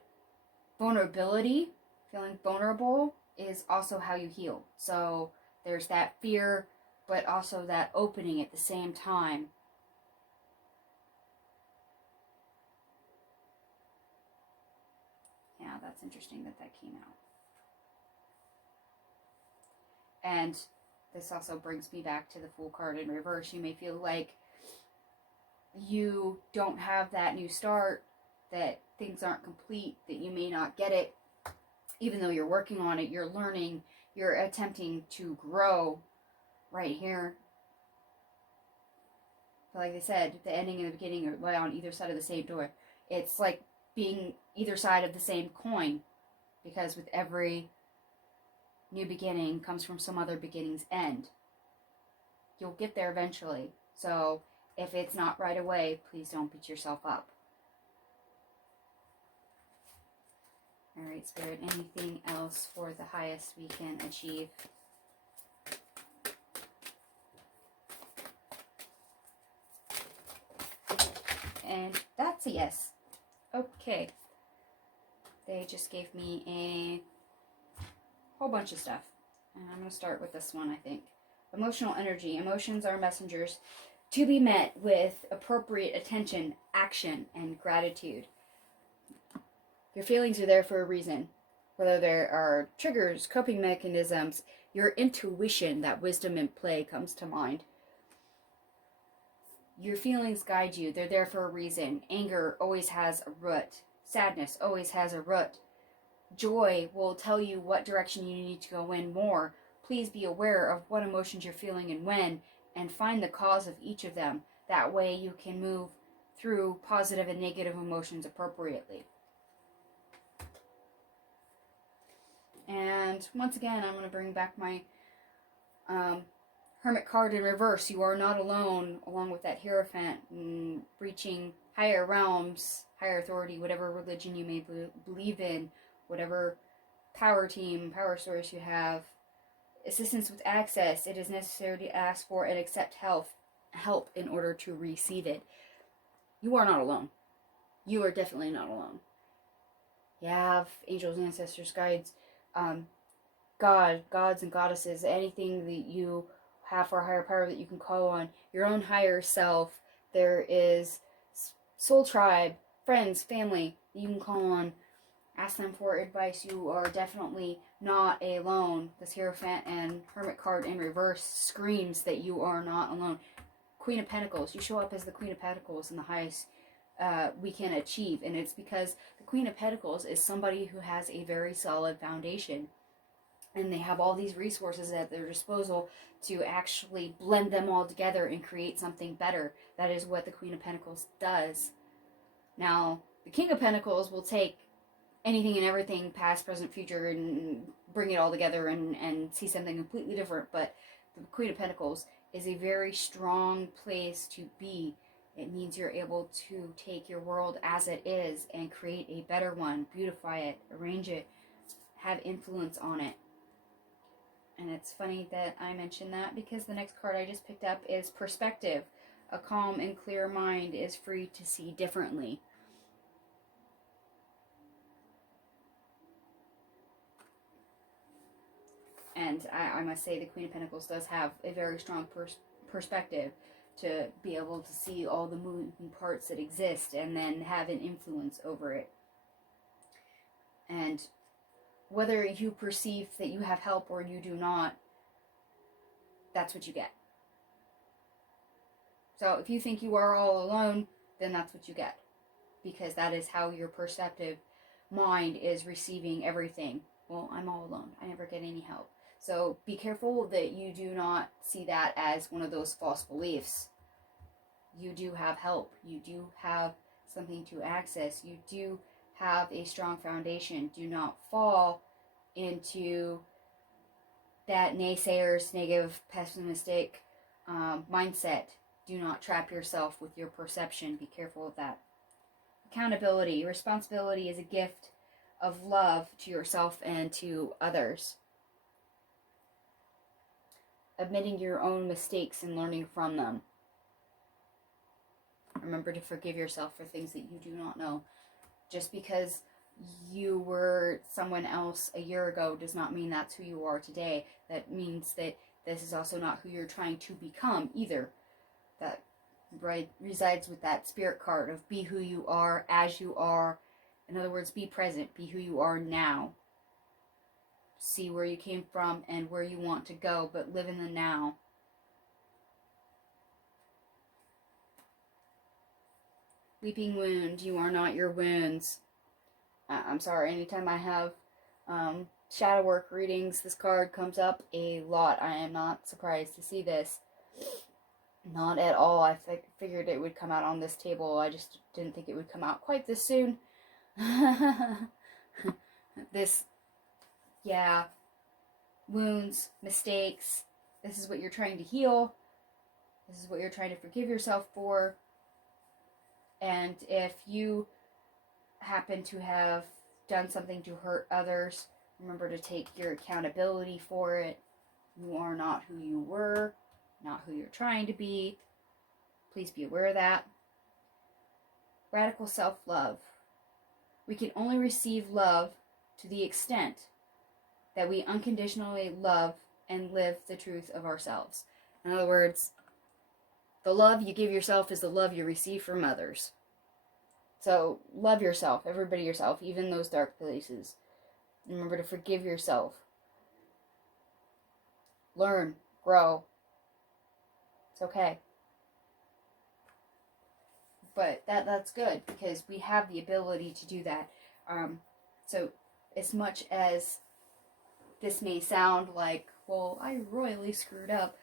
vulnerability, feeling vulnerable, is also how you heal. So there's that fear, but also that opening at the same time. Yeah, that's interesting that came out. And this also brings me back to the Fool card in reverse. You may feel like you don't have that new start, that things aren't complete, that you may not get it. Even though you're working on it, you're learning, you're attempting to grow right here. But like I said, the ending and the beginning lie on either side of the same door. It's like being either side of the same coin, because with every new beginning comes from some other beginning's end. You'll get there eventually. So if it's not right away, please don't beat yourself up. Alright, Spirit, anything else for the highest we can achieve? And that's a yes. Okay. They just gave me a whole bunch of stuff. And I'm going to start with this one, I think. Emotional energy. Emotions are messengers to be met with appropriate attention, action, and gratitude. Your feelings are there for a reason. Whether there are triggers, coping mechanisms, your intuition, that wisdom in play comes to mind. Your feelings guide you. They're there for a reason. Anger always has a root. Sadness always has a root. Joy will tell you what direction you need to go in more. Please be aware of what emotions you're feeling and when, and find the cause of each of them. That way you can move through positive and negative emotions appropriately. And once again, I'm going to bring back my Hermit card in reverse. You are not alone, along with that Hierophant, reaching higher realms, higher authority, whatever religion you may believe in, whatever power team, power source you have. Assistance with access. It is necessary to ask for and accept help in order to receive it. You are not alone. You are definitely not alone. You have angels, ancestors, guides, gods and goddesses, anything that you have for a higher power that you can call on, your own higher self. There is soul tribe, friends, family that you can call on. Ask them for advice. You are definitely not alone. This Hierophant and Hermit card in reverse screams that you are not alone. Queen of Pentacles. You show up as the Queen of Pentacles in the highest we can achieve. And it's because the Queen of Pentacles is somebody who has a very solid foundation. And they have all these resources at their disposal to actually blend them all together and create something better. That is what the Queen of Pentacles does. Now, the King of Pentacles will take anything and everything, past, present, future, and bring it all together and see something completely different. But the Queen of Pentacles is a very strong place to be. It means you're able to take your world as it is and create a better one, beautify it, arrange it, have influence on it. And it's funny that I mentioned that because the next card I just picked up is perspective. A calm and clear mind is free to see differently. And I must say the Queen of Pentacles does have a very strong perspective to be able to see all the moving parts that exist and then have an influence over it. And whether you perceive that you have help or you do not, that's what you get. So if you think you are all alone, then that's what you get. Because that is how your perceptive mind is receiving everything. Well, I'm all alone. I never get any help. So be careful that you do not see that as one of those false beliefs. You do have help. You do have something to access. You do have a strong foundation. Do not fall into that naysayer's negative, pessimistic mindset. Do not trap yourself with your perception. Be careful of that. Accountability. Responsibility is a gift of love to yourself and to others. Admitting your own mistakes and learning from them. Remember to forgive yourself for things that you do not know. Just because you were someone else a year ago does not mean that's who you are today. That means that this is also not who you're trying to become either. That resides with that spirit card of be who you are as you are. In other words, be present. Be who you are now. See where you came from and where you want to go, but live in the now. Weeping wound. You are not your wounds. I'm sorry, anytime I have shadow work readings, this card comes up a lot. I am not surprised to see this. Not at all. I figured it would come out on this table. I just didn't think it would come out quite this soon. This, yeah, wounds, mistakes. This is what you're trying to heal. This is what you're trying to forgive yourself for. And if you happen to have done something to hurt others, remember to take your accountability for it. You are not who you were, not who you're trying to be. Please be aware of that. Radical self-love. We can only receive love to the extent that we unconditionally love and live the truth of ourselves. In other words, the love you give yourself is the love you receive from others. So love yourself, everybody yourself, even those dark places. Remember to forgive yourself. Learn, grow. It's okay. But that's good because we have the ability to do that. So as much as this may sound like, well, I royally screwed up,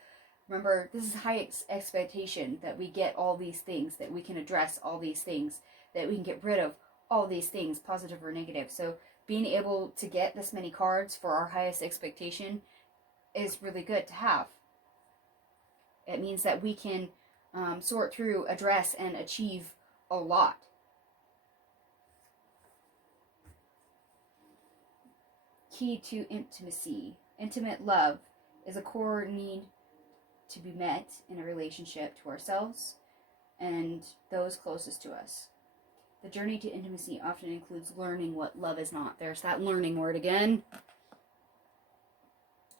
remember, this is high expectation that we get all these things, that we can address all these things, that we can get rid of all these things, positive or negative. So being able to get this many cards for our highest expectation is really good to have. It means that we can sort through, address, and achieve a lot. Key to intimacy. Intimate love is a core need to be met in a relationship to ourselves and those closest to us. The journey to intimacy often includes learning what love is not. There's that learning word again.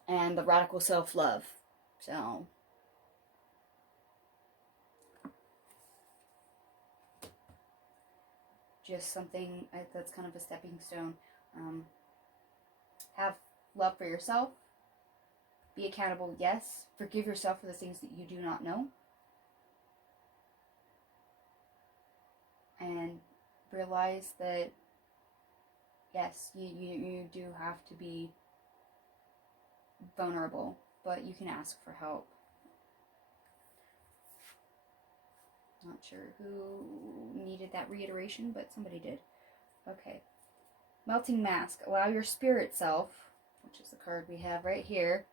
And the radical self-love. So just something that's kind of a stepping stone. Have love for yourself. Be accountable, yes. Forgive yourself for the things that you do not know. And realize that, yes, you do have to be vulnerable, but you can ask for help. Not sure who needed that reiteration, but somebody did. Okay. Melting Mask. Allow your spirit self, which is the card we have right here,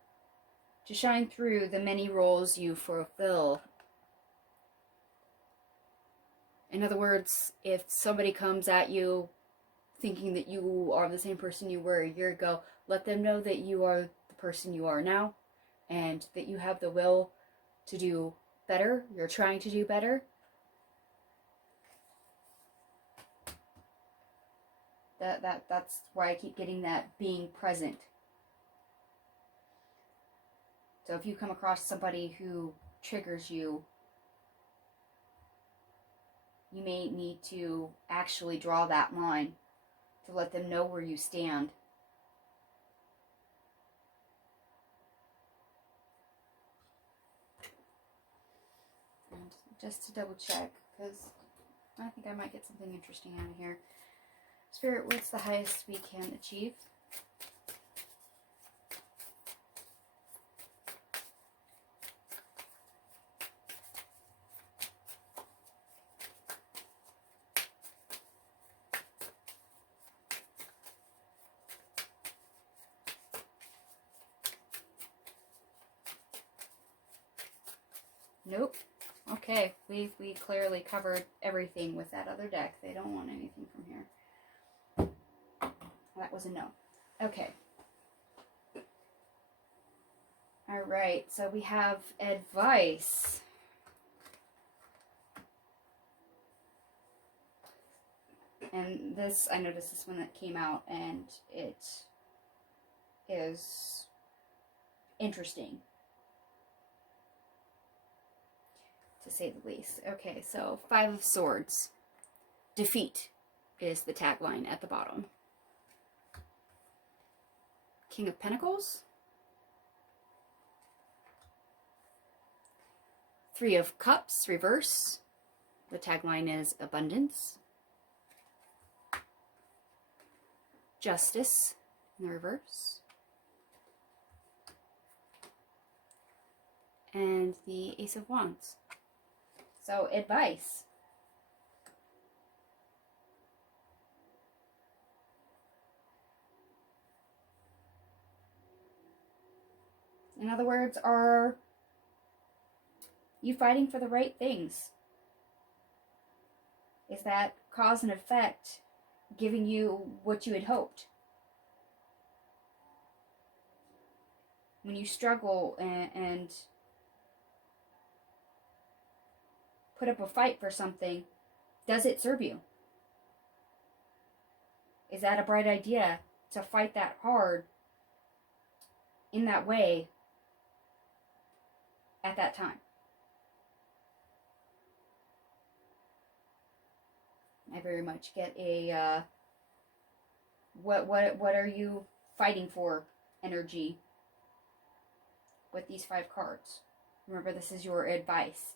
to shine through the many roles you fulfill. In other words, if somebody comes at you thinking that you are the same person you were a year ago, let them know that you are the person you are now and that you have the will to do better. You're trying to do better. That's why I keep getting that being present. So if you come across somebody who triggers you, you may need to actually draw that line to let them know where you stand. And just to double check, because I think I might get something interesting out of here. Spirit, what's the highest we can achieve? Nope. Okay, we clearly covered everything with that other deck. They don't want anything from here. That was a no. Okay. Alright, so we have advice. And this, I noticed this one that came out, and it is interesting, to say the least. Okay, so 5 of Swords. Defeat is the tagline at the bottom. King of Pentacles. 3 of Cups, reverse. The tagline is Abundance. Justice in the reverse. And the Ace of Wands. So, advice. In other words, are you fighting for the right things? Is that cause and effect giving you what you had hoped? When you struggle and put up a fight for something, does it serve you? Is that a bright idea to fight that hard in that way at that time? I very much get a what are you fighting for energy with these 5 cards. Remember, this is your advice.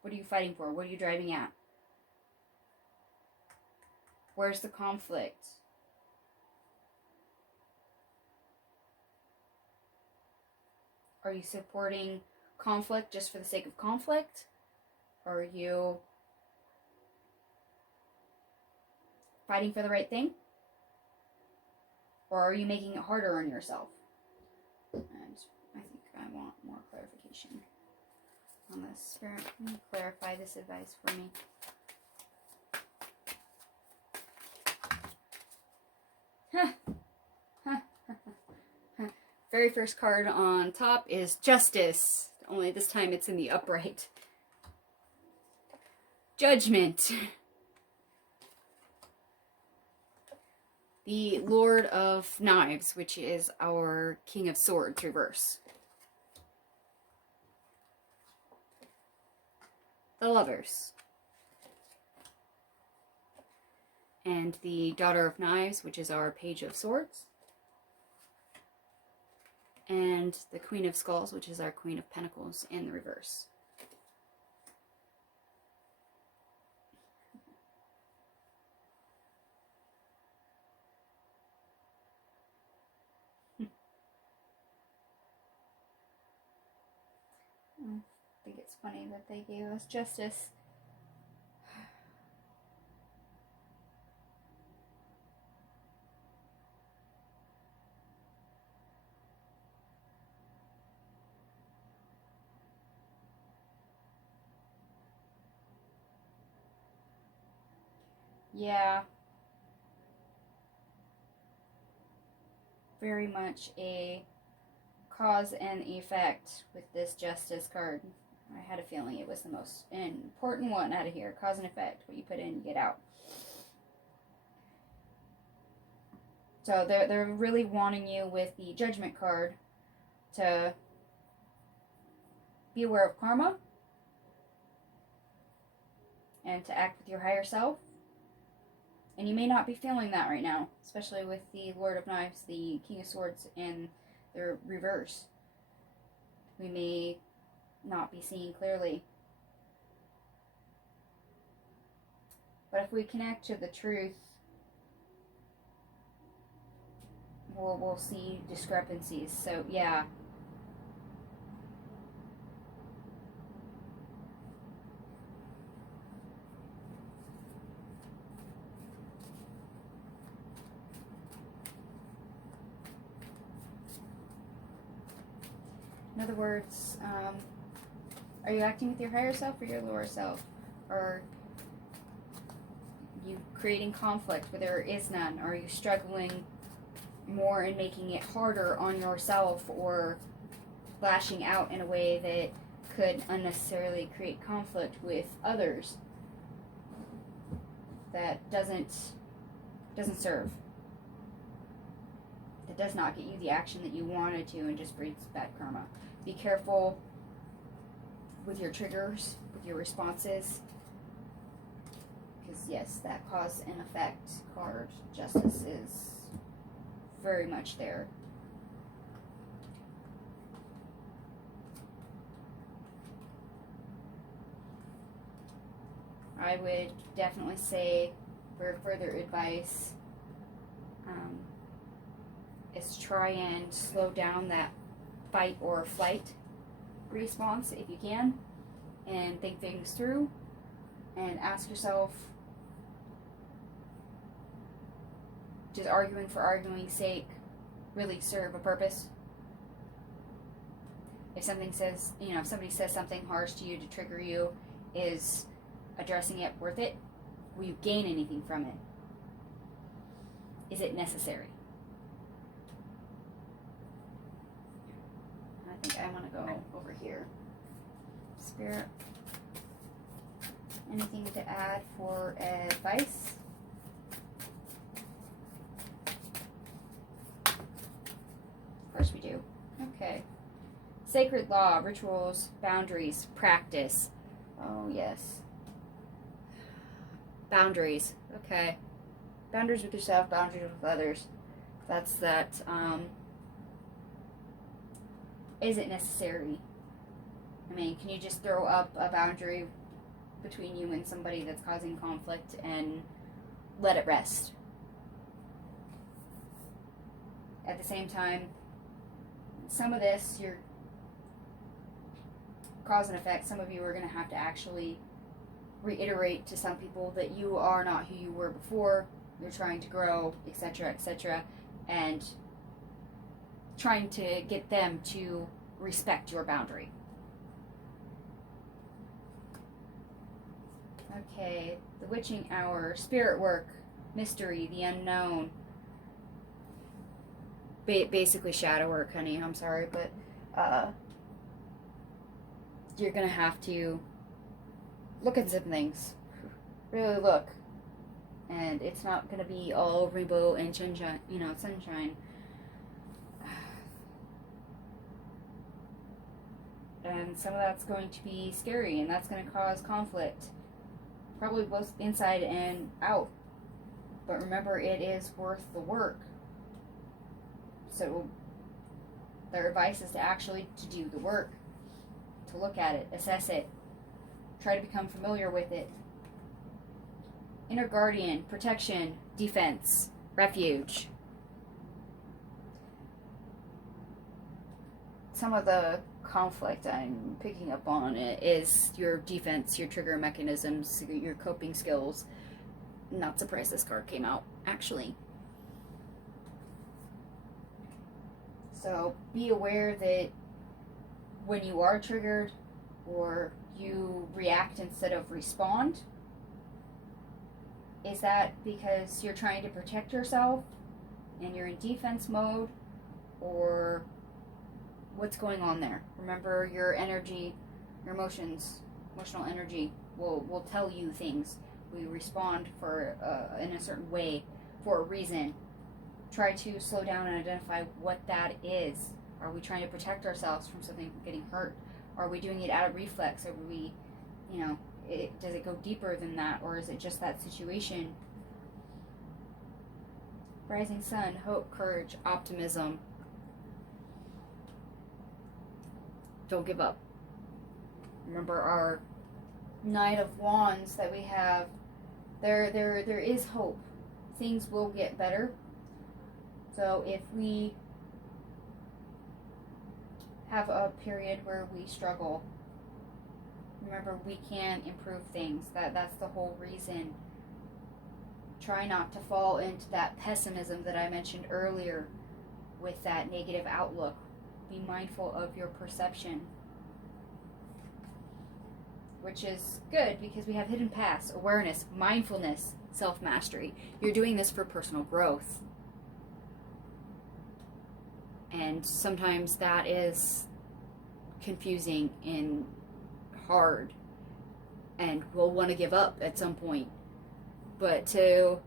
What are you fighting for? What are you driving at? Where's the conflict? Are you supporting conflict just for the sake of conflict? Or are you fighting for the right thing? Or are you making it harder on yourself? And I think I want more clarification on this. Spirit, can you clarify this advice for me? Very first card on top is Justice. Only this time it's in the upright. Judgment. The Lord of Knives, which is our King of Swords, reverse. The Lovers. And the Daughter of Knives, which is our Page of Swords. And the Queen of Skulls, which is our Queen of Pentacles, in the reverse. I think it's funny that they gave us Justice. Yeah. Very much a cause and effect with this Justice card. I had a feeling it was the most important one out of here. Cause and effect. What you put in, you get out. So they're really wanting you with the Judgment card to be aware of karma and to act with your higher self. And you may not be feeling that right now, especially with the Lord of Knives, the King of Swords, and the reverse. We may not be seeing clearly. But if we connect to the truth, we'll see discrepancies. So, yeah. In other words, are you acting with your higher self or your lower self? Or you creating conflict where there is none? Are you struggling more and making it harder on yourself, or lashing out in a way that could unnecessarily create conflict with others that doesn't serve? That does not get you the action that you wanted to and just breeds bad karma. Be careful with your triggers, with your responses. Because yes, that cause and effect card, Justice, is very much there. I would definitely say, for further advice, is try and slow down that fight or flight response if you can, and think things through, and ask yourself, does arguing for arguing's sake really serve a purpose? If something says, if somebody says something harsh to you to trigger you, is addressing it worth it? Will you gain anything from it? Is it necessary? I think I want to go over here. Spirit, anything to add for advice? Of course we do. Okay. Sacred law, rituals, boundaries, practice. Oh, yes. Boundaries. Okay. Boundaries with yourself, boundaries with others. That's that, is it necessary? I mean, can you just throw up a boundary between you and somebody that's causing conflict and let it rest? At the same time, some of this, your cause and effect, some of you are going to have to actually reiterate to some people that you are not who you were before, you're trying to grow, etc., and trying to get them to respect your boundary. Okay, the witching hour, spirit work, mystery, the unknown. Basically shadow work, honey, I'm sorry, but you're gonna have to look at some things. Really look. And it's not gonna be all rainbow and sunshine, sunshine. And some of that's going to be scary, and that's going to cause conflict. Probably both inside and out. But remember, it is worth the work. So their advice is to actually to do the work. To look at it, assess it. Try to become familiar with it. Inner guardian, protection, defense, refuge. Some of the conflict I'm picking up on it is your defense, your trigger mechanisms, your coping skills. Not surprised this card came out, actually. So be aware that when you are triggered or you react instead of respond, Is that because you're trying to protect yourself and you're in defense mode, or what's going on there? Remember, your energy, your emotions, emotional energy will tell you things. We respond in a certain way for a reason. Try to slow down and identify what that is. Are we trying to protect ourselves from something getting hurt? Are we doing it out of reflex? Are we, does it go deeper than that, or is it just that situation? Rising sun, hope, courage, optimism. Don't give up. Remember our Knight of Wands that we have. There is hope. Things will get better. So if we have a period where we struggle, remember, we can improve things. That's the whole reason. Try not to fall into that pessimism that I mentioned earlier with that negative outlook. Be mindful of your perception, which is good because we have hidden paths, awareness, mindfulness, self-mastery. You're doing this for personal growth. And sometimes that is confusing and hard, and we'll want to give up at some point. But to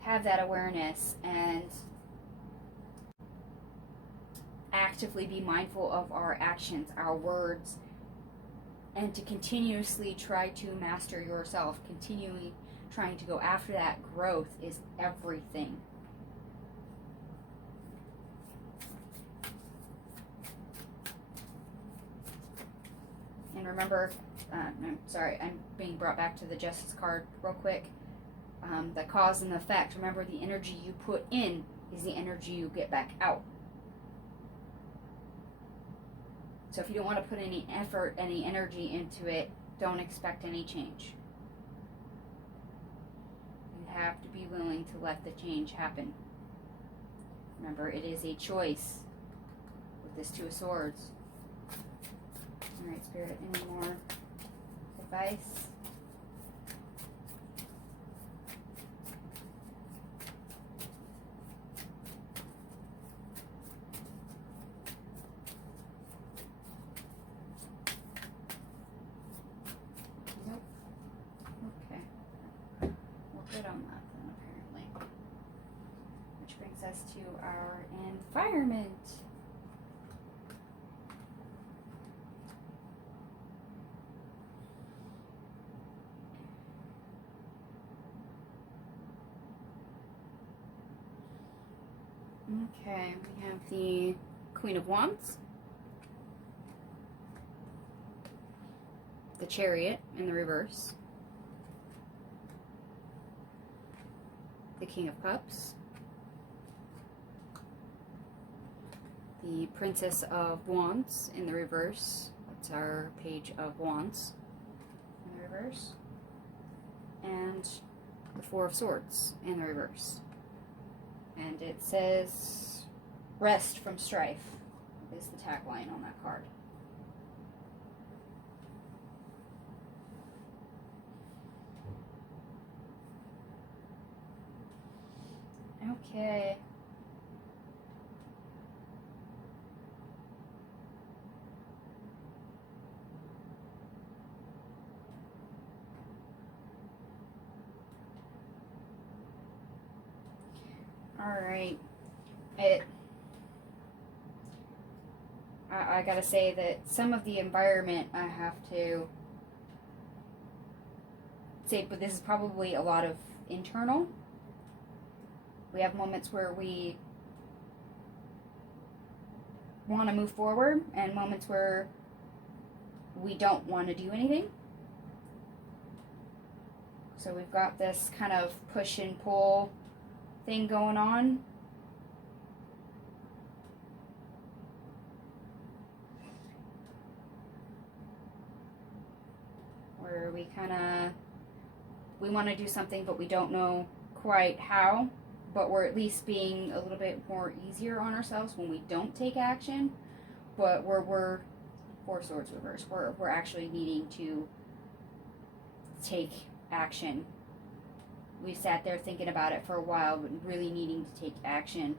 have that awareness and actively be mindful of our actions, our words, and to continuously try to master yourself, continually trying to go after that growth is everything. And remember, I'm sorry, I'm being brought back to the Justice card real quick. The cause and the effect. Remember, the energy you put in is the energy you get back out. So if you don't want to put any effort, any energy into it, don't expect any change. You have to be willing to let the change happen. Remember, it is a choice with this Two of Swords. Alright, Spirit, any more advice? Nope. Okay. We're good on that then, apparently. Which brings us to our environment. Okay, we have the Queen of Wands, the Chariot in the reverse, the King of Cups, the Princess of Wands in the reverse. That's our Page of Wands in the reverse, and the Four of Swords in the reverse. And it says, rest from strife is the tagline on that card. Okay. Alright, I gotta say that some of the environment I have to say, but this is probably a lot of internal. We have moments where we want to move forward and moments where we don't want to do anything. So we've got this kind of push and pull thing going on. Where we want to do something, but we don't know quite how, but we're at least being a little bit more easier on ourselves when we don't take action, but we're Four Swords reverse. We're actually needing to take action we sat there thinking about it for a while, but really needing to take action.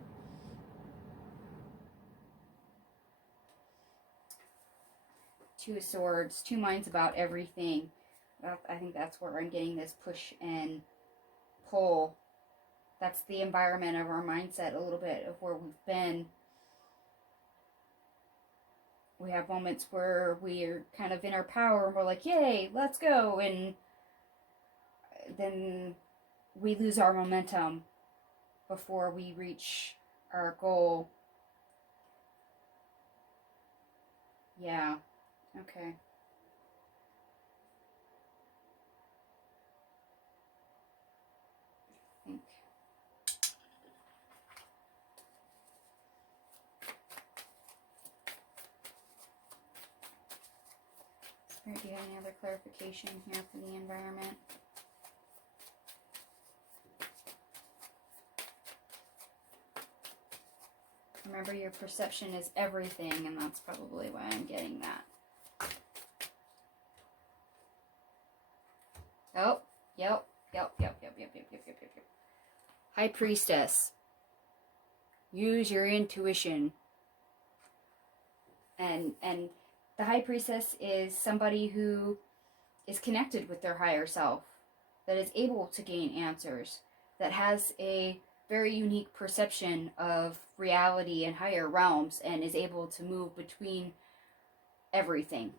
Two of Swords, two minds about everything. I think that's where I'm getting this push and pull. That's the environment of our mindset, a little bit of where we've been. We have moments where we're kind of in our power and we're like, yay, let's go. And then we lose our momentum before we reach our goal. Yeah. Okay. I think. Spirit, do you have any other clarification here for the environment? Remember, your perception is everything, and that's probably why I'm getting that. Oh, yep. High Priestess. Use your intuition. And the High Priestess is somebody who is connected with their higher self, that is able to gain answers, that has a very unique perception of reality and higher realms, and is able to move between everything.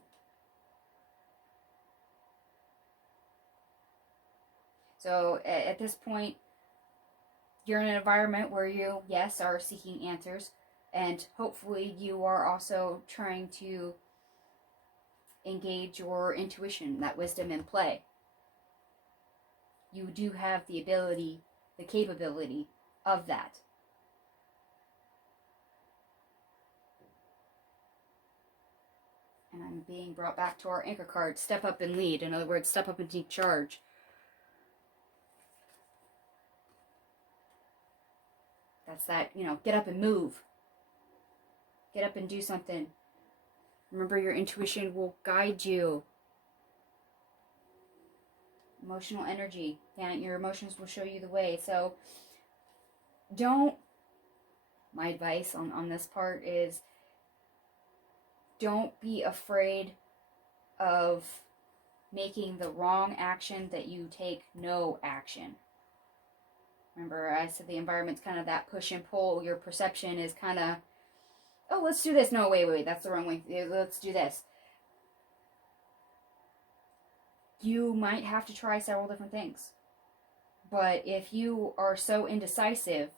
So at this point, you're in an environment where you, yes, are seeking answers, and hopefully you are also trying to engage your intuition, that wisdom in play. You do have the ability, the capability of that. And I'm being brought back to our anchor card, step up and lead. In other words, step up and take charge. That's that, get up and move. Get up and do something. Remember, your intuition will guide you. Emotional energy. Yeah, your emotions will show you the way. So, my advice on this part is, don't be afraid of making the wrong action that you take no action. Remember, I said the environment's kind of that push and pull. Your perception is kind of, oh, let's do this. No, wait, that's the wrong way. Let's do this. You might have to try several different things. But if you are so indecisive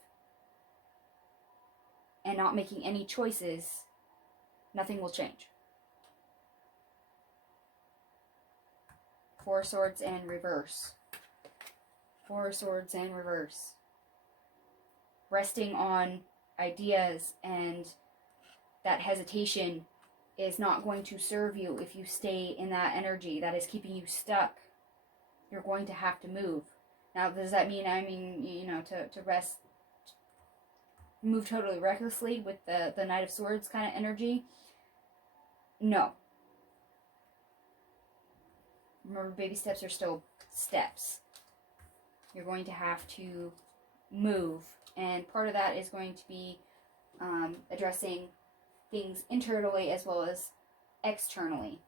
and not making any choices, nothing will change. Four Swords and reverse. Four Swords and reverse. Resting on ideas and that hesitation is not going to serve you if you stay in that energy that is keeping you stuck. You're going to have to move. Now, does that mean, to rest, move totally recklessly with the Knight of Swords kind of energy? No. Remember, baby steps are still steps. You're going to have to move, and part of that is going to be addressing things internally as well as externally.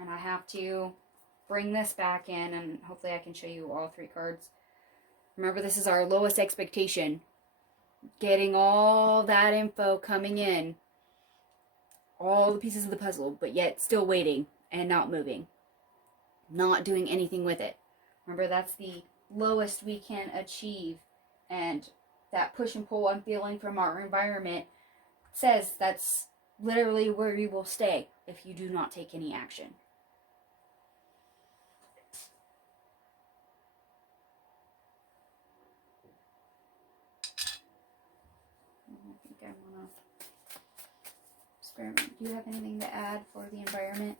And I have to bring this back in, and hopefully I can show you all three cards. Remember, this is our lowest expectation. Getting all that info coming in, all the pieces of the puzzle, but yet still waiting and not moving. Not doing anything with it. Remember, that's the lowest we can achieve. And that push and pull I'm feeling from our environment says that's literally where you will stay if you do not take any action. I think I want to experiment. Do you have anything to add for the environment?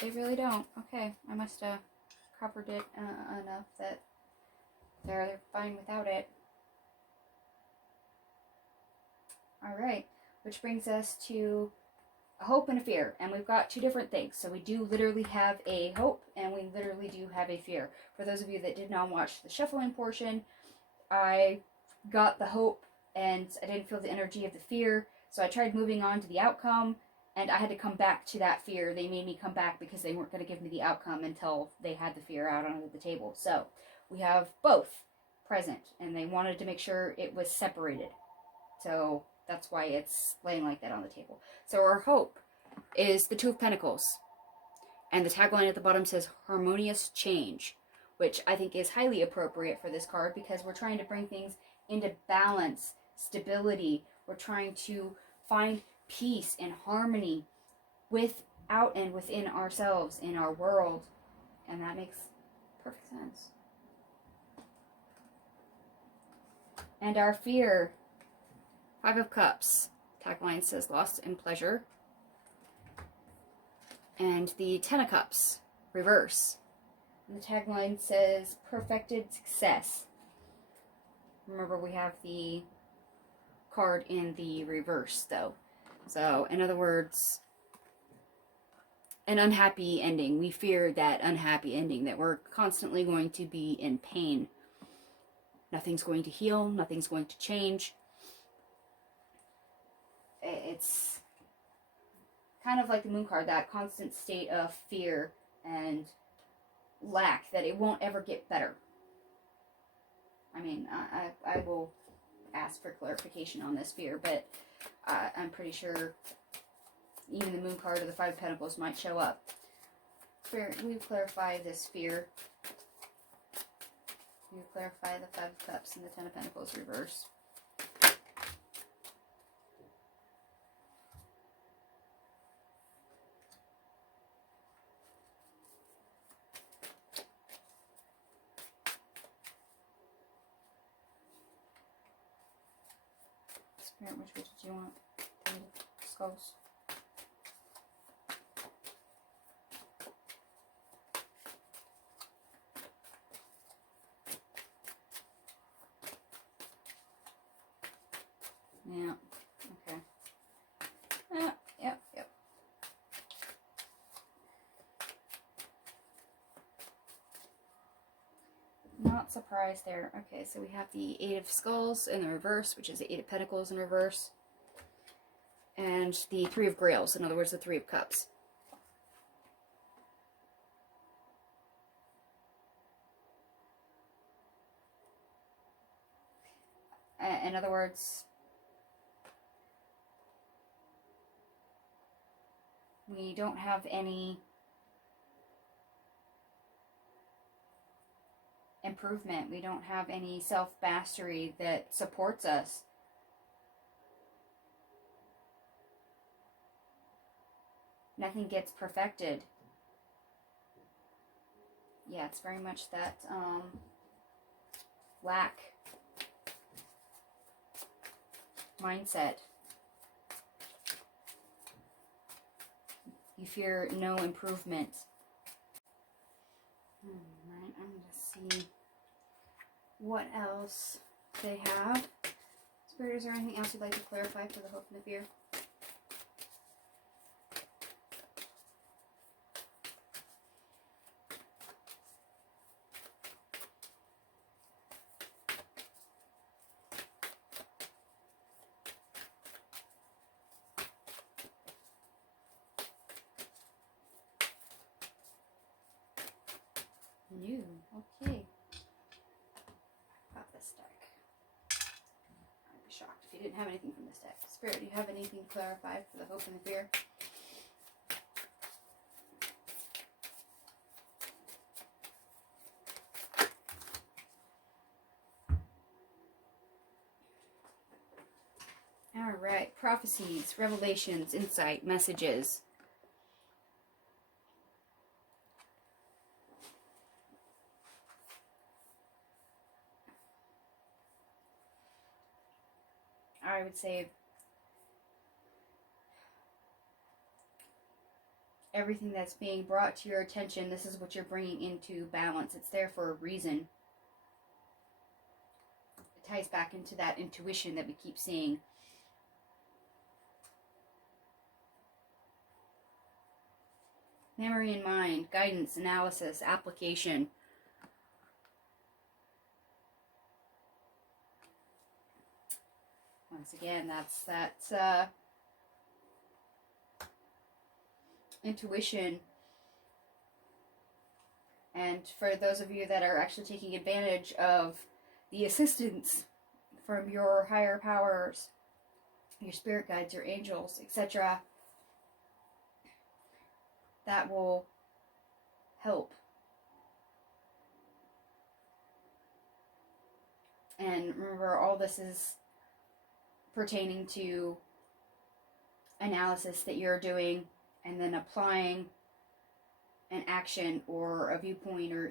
They really don't. Okay, I must have covered it enough that they're fine without it. Alright, which brings us to a hope and a fear. And we've got two different things. So we do literally have a hope, and we literally do have a fear. For those of you that did not watch the shuffling portion, I got the hope, and I didn't feel the energy of the fear. So I tried moving on to the outcome, and I had to come back to that fear. They made me come back because they weren't going to give me the outcome until they had the fear out onto the table. So we have both present, and they wanted to make sure it was separated. So that's why it's laying like that on the table. So our hope is the Two of Pentacles. And the tagline at the bottom says harmonious change, which I think is highly appropriate for this card because we're trying to bring things into balance, stability. We're trying to find peace and harmony without and within ourselves, in our world. And that makes perfect sense. And our fear, Five of Cups. Tagline says loss and pleasure. And the Ten of Cups, reverse. And the tagline says perfected success. Remember, we have the card in the reverse, though. So, in other words, an unhappy ending. We fear that unhappy ending, that we're constantly going to be in pain. Nothing's going to heal. Nothing's going to change. It's kind of like the moon card, that constant state of fear and lack, that it won't ever get better. I mean, I will ask for clarification on this fear, but I'm pretty sure even the moon card or the Five of Pentacles might show up. Spirit, will you clarify this fear? Will you clarify the Five of Cups and the Ten of Pentacles reverse? Spirit, which way did you want the skulls? Yeah, okay. Yep. Not surprised there. Okay, so we have the Eight of Skulls in the reverse, which is the Eight of Pentacles in reverse. And the Three of Grails, in other words, the Three of Cups. In other words, we don't have any improvement. We don't have any self-mastery that supports us. Nothing gets perfected. Yeah, it's very much that lack mindset. You fear no improvement. Alright, I'm going to see what else they have. Spirit, is there anything else you'd like to clarify for the hope and the fear? New. Okay. I've got this deck. I'd be shocked if you didn't have anything from this deck. Spirit, do you have anything to clarify for the hope and the fear? Alright. Prophecies, revelations, insight, messages. I would say everything that's being brought to your attention, this is what you're bringing into balance. It's there for a reason. It ties back into that intuition that we keep seeing. Memory in mind, guidance, analysis, application. Once again, that's that intuition. And for those of you that are actually taking advantage of the assistance from your higher powers, your spirit guides, your angels, etc., that will help. And remember, all this is pertaining to analysis that you're doing and then applying an action or a viewpoint, or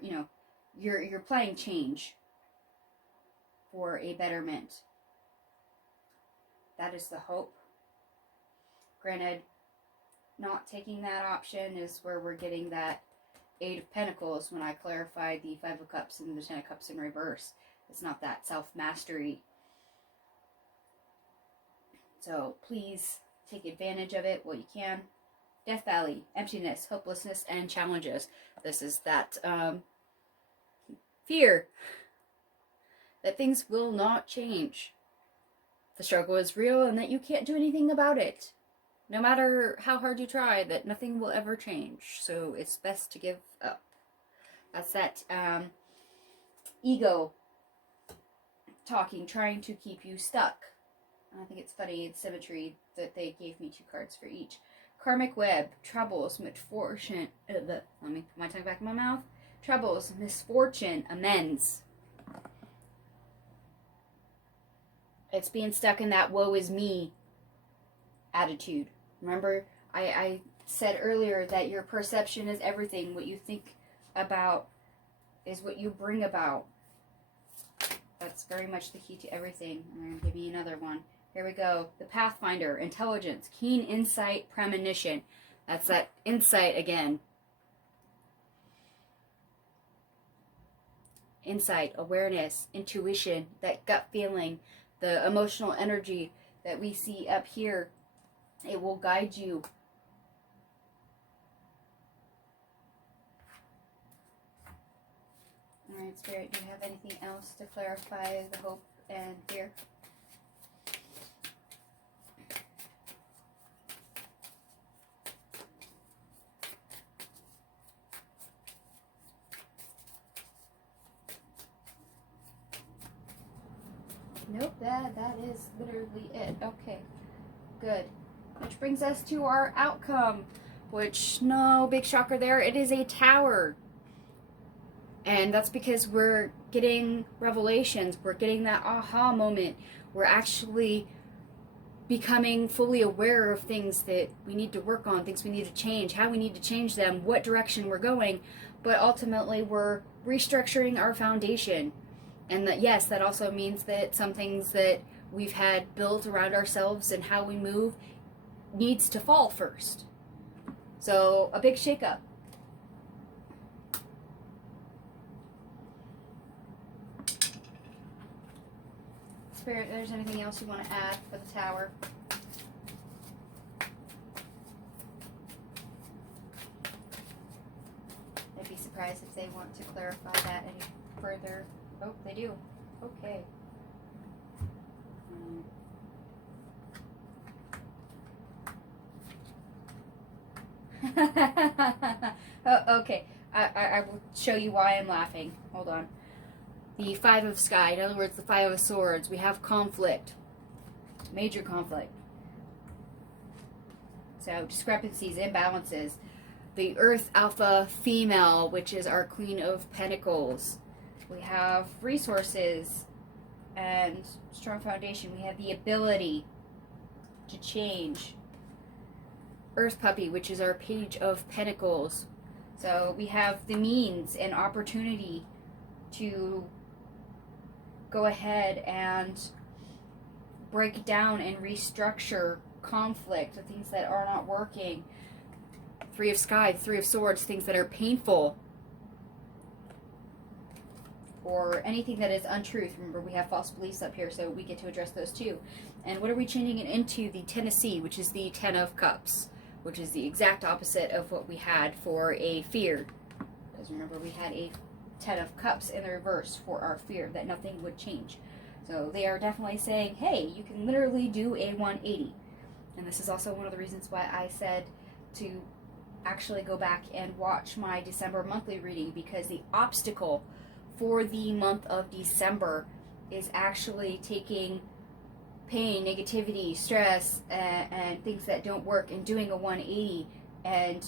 you're applying change for a betterment. That is the hope. Granted, not taking that option is where we're getting that Eight of Pentacles when I clarified the Five of Cups and the Ten of Cups in reverse. It's not that self-mastery. So please take advantage of it while you can. Death Valley, emptiness, hopelessness, and challenges. This is that fear that things will not change. The struggle is real and that you can't do anything about it. No matter how hard you try, that nothing will ever change. So it's best to give up. That's that ego talking, trying to keep you stuck. I think it's funny, it's symmetry that they gave me 2 cards for each. Karmic web, troubles, misfortune. Let me put my tongue back in my mouth. Troubles, misfortune, amends. It's being stuck in that woe is me attitude. Remember, I said earlier that your perception is everything. What you think about is what you bring about. That's very much the key to everything. I'm going to give you another one. Here we go. The Pathfinder, intelligence, keen insight, premonition. That's that insight again. Insight, awareness, intuition, that gut feeling, the emotional energy that we see up here. It will guide you. Alright, Spirit, do you have anything else to clarify the hope and fear? Nope, that is literally it. Okay, good. Which brings us to our outcome, which, no big shocker there, it is a Tower. And that's because we're getting revelations, we're getting that aha moment, we're actually becoming fully aware of things that we need to work on, things we need to change, how we need to change them, what direction we're going, but ultimately we're restructuring our foundation. And that, yes, that also means that some things that we've had built around ourselves and how we move needs to fall first. So, a big shakeup. Spirit, if there's anything else you want to add for the Tower? I'd be surprised if they want to clarify that any further. Oh, they do. Okay. Oh, okay. I will show you why I'm laughing. Hold on. The Five of Sky, in other words, the Five of Swords. We have conflict. Major conflict. So, discrepancies, imbalances. The Earth Alpha Female, which is our Queen of Pentacles. We have resources and strong foundation. We have the ability to change. Earth Puppy, which is our Page of Pentacles. So we have the means and opportunity to go ahead and break down and restructure conflict, the things that are not working. Three of Sky, Three of Swords, things that are painful. Or anything that is untruth. Remember, we have false beliefs up here, so we get to address those too. And what are we changing it into? The Tennessee, which is the Ten of Cups, which is the exact opposite of what we had for a fear. Because remember, we had a Ten of Cups in the reverse for our fear, that nothing would change. So they are definitely saying, hey, you can literally do a 180. And this is also one of the reasons why I said to actually go back and watch my December monthly reading, because the obstacle for the month of December is actually taking pain, negativity, stress, and things that don't work and doing a 180 and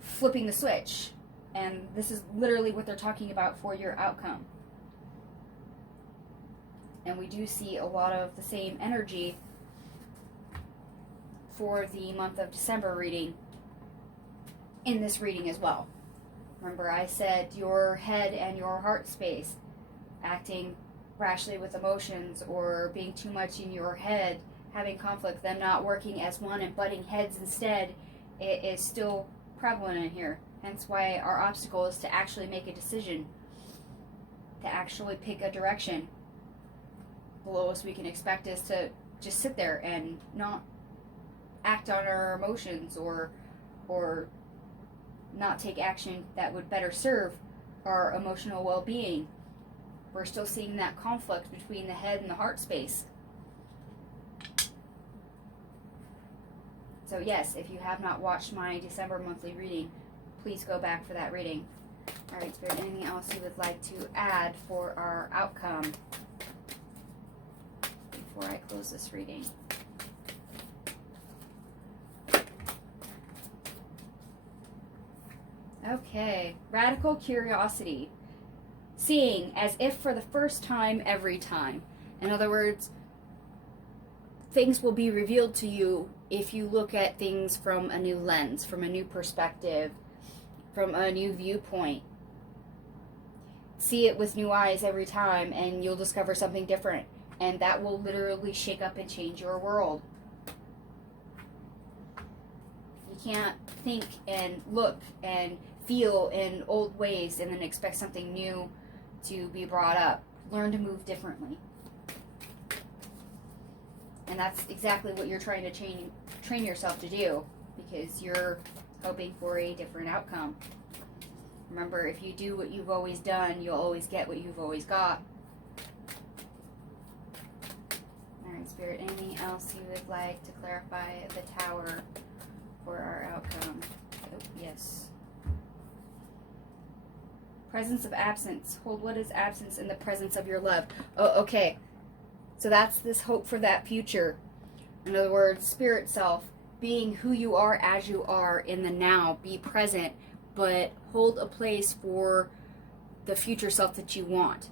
flipping the switch. And this is literally what they're talking about for your outcome. And we do see a lot of the same energy for the month of December reading in this reading as well. Remember, I said your head and your heart space, acting rashly with emotions or being too much in your head, having conflict, them not working as one and butting heads instead, it is still prevalent in here. Hence why our obstacle is to actually make a decision, to actually pick a direction. The lowest we can expect is to just sit there and not act on our emotions or not take action that would better serve our emotional well-being. We're still seeing that conflict between the head and the heart space. So yes, if you have not watched my December monthly reading, please go back for that reading. Alright, Spirit, anything else you would like to add for our outcome before I close this reading? Okay, radical curiosity. Seeing as if for the first time every time. In other words, things will be revealed to you if you look at things from a new lens, from a new perspective, from a new viewpoint. See it with new eyes every time and you'll discover something different. And that will literally shake up and change your world. You can't think and look and feel in old ways and then expect something new to be brought up. Learn to move differently. And that's exactly what you're trying to train yourself to do, because you're hoping for a different outcome. Remember, if you do what you've always done, you'll always get what you've always got. Alright, Spirit, anything else you would like to clarify the Tower for our outcome? Oh, yes. Presence of absence. Hold what is absence in the presence of your love. Oh, okay. So that's this hope for that future. In other words, spirit self, being who you are as you are in the now. Be present, but hold a place for the future self that you want.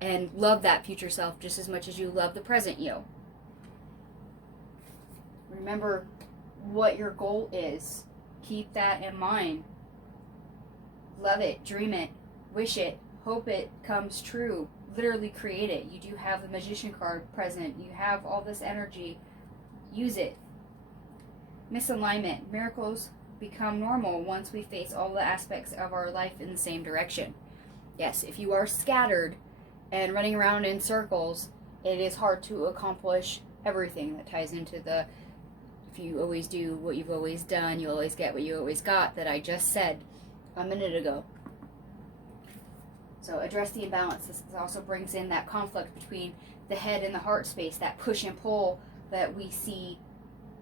And love that future self just as much as you love the present you. Remember what your goal is. Keep that in mind. Love it, dream it, wish it, hope it comes true. Literally create it. You do have the Magician card present. You have all this energy. Use it. Misalignment. Miracles become normal once we face all the aspects of our life in the same direction. Yes, if you are scattered and running around in circles, it is hard to accomplish everything. That ties into the, if you always do what you've always done, you'll always get what you always got, that I just said a minute ago. So address the imbalance. This also brings in that conflict between the head and the heart space, that push and pull that we see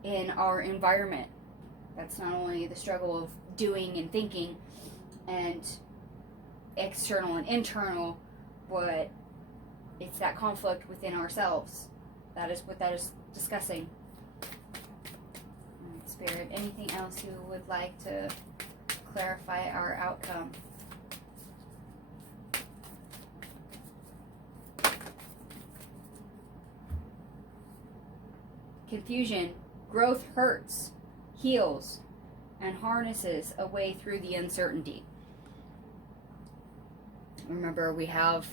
in our environment. That's not only the struggle of doing and thinking and external and internal, but it's that conflict within ourselves. That is what that is discussing. Spirit, anything else you would like to clarify our outcome? Confusion. Growth hurts, heals, and harnesses a way through the uncertainty. Remember, we have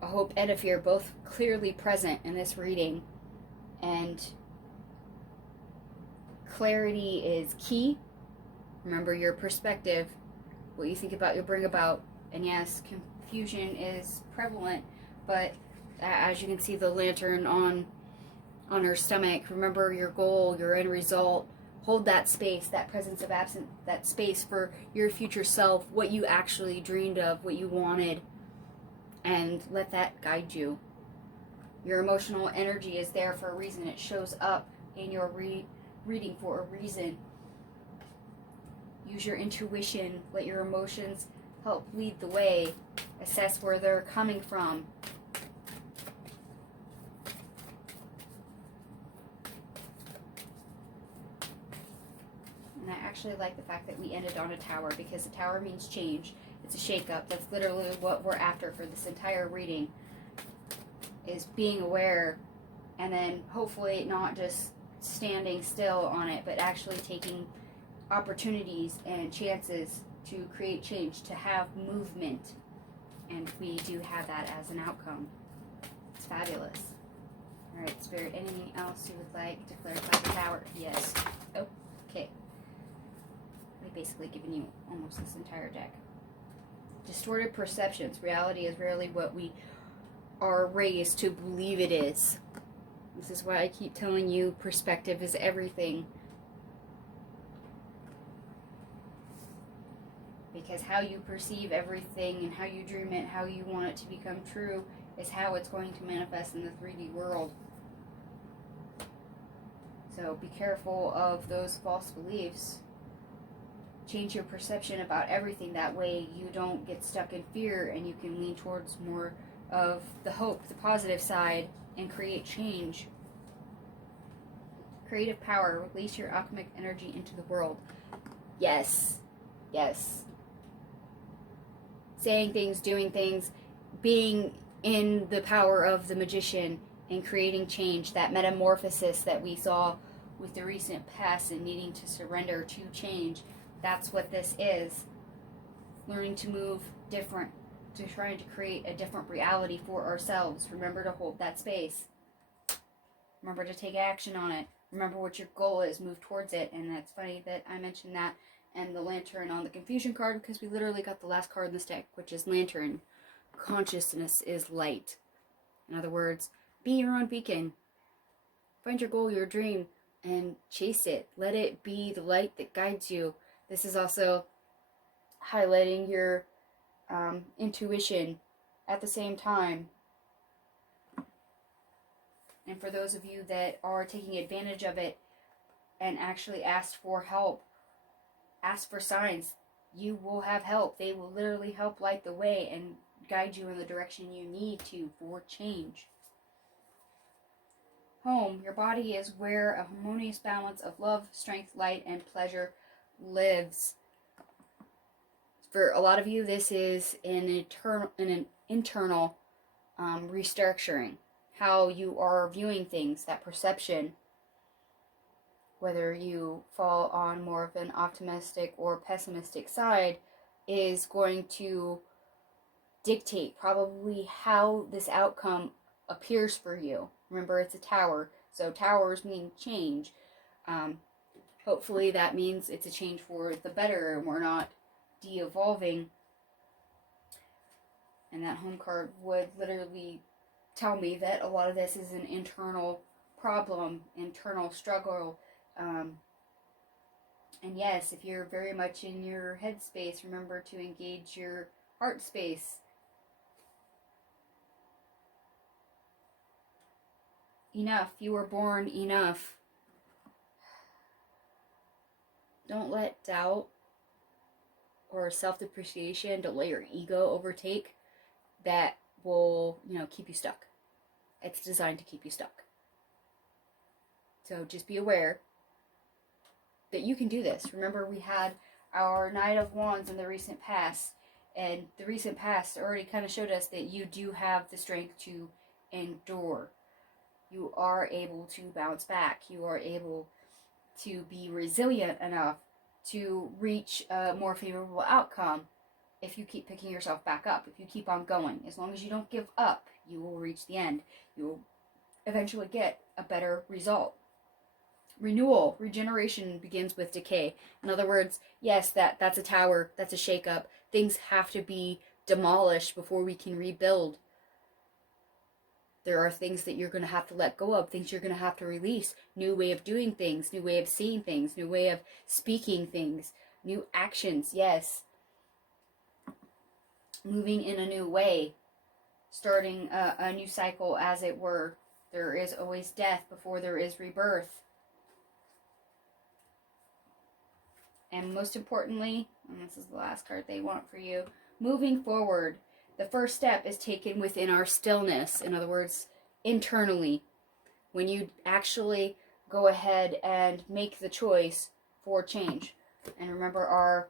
a hope and a fear both clearly present in this reading, and clarity is key. Remember your perspective. What you think about, you'll bring about. And yes, confusion is prevalent, but as you can see the lantern on her stomach, remember your goal, your end result. Hold that space, that presence of absence, that space for your future self, what you actually dreamed of, what you wanted, and let that guide you. Your emotional energy is there for a reason. It shows up in your reading for a reason. Use your intuition. Let your emotions help lead the way. Assess where they're coming from. And I actually like the fact that we ended on a tower, because a tower means change. It's a shake-up. That's literally what we're after for this entire reading, is being aware, and then hopefully not just standing still on it, but actually taking opportunities and chances to create change, to have movement. And we do have that as an outcome. It's fabulous. Alright, Spirit, anything else you would like to clarify the tower? Yes. Oh, okay. I've basically given you almost this entire deck. Distorted perceptions. Reality is rarely what we are raised to believe it is. This is why I keep telling you perspective is everything. Because how you perceive everything and how you dream it, how you want it to become true, is how it's going to manifest in the 3D world. So be careful of those false beliefs. Change your perception about everything. That way you don't get stuck in fear, and you can lean towards more of the hope, the positive side, and create change. Creative power. Release your alchemic energy into the world. Yes. Yes. Saying things, doing things, being in the power of the magician and creating change. That metamorphosis that we saw with the recent past and needing to surrender to change. That's what this is. Learning to move different, to trying to create a different reality for ourselves. Remember to hold that space. Remember to take action on it. Remember what your goal is. Move towards it. And that's funny that I mentioned that and the lantern on the confusion card, because we literally got the last card in this deck, which is lantern. Consciousness is light. In other words, be your own beacon. Find your goal, your dream, and chase it. Let it be the light that guides you. This is also highlighting your intuition at the same time. And for those of you that are taking advantage of it and actually asked for help, ask for signs, you will have help. They will literally help light the way and guide you in the direction you need to for change. Home, your body is where a harmonious balance of love, strength, light, and pleasure lives. For a lot of you, this is an internal restructuring. How you are viewing things, that perception. Whether you fall on more of an optimistic or pessimistic side is going to dictate probably how this outcome appears for you. Remember, it's a tower, so towers mean change. Hopefully that means it's a change for the better and we're not de-evolving. And that home card would literally tell me that a lot of this is an internal problem, internal struggle. And yes, if you're very much in your head space, remember to engage your heart space. Enough. You were born enough. Don't let doubt or self-depreciation, don't let your ego overtake. That will, keep you stuck. It's designed to keep you stuck. So just be aware that you can do this. Remember, we had our Knight of Wands in the recent past, and the recent past already kind of showed us that you do have the strength to endure. You are able to bounce back. You are able to be resilient enough to reach a more favorable outcome if you keep picking yourself back up, if you keep on going. As long as you don't give up, you will reach the end. You will eventually get a better result. Renewal, regeneration begins with decay. In other words, yes, that's a tower, that's a shakeup. Things have to be demolished before we can rebuild. There are things that you're going to have to let go of, things you're going to have to release. New way of doing things, new way of seeing things, new way of speaking things, new actions, yes. Moving in a new way, starting a new cycle, as it were. There is always death before there is rebirth. And most importantly, and this is the last card they want for you, moving forward. The first step is taken within our stillness. In other words, internally. When you actually go ahead and make the choice for change. And remember, our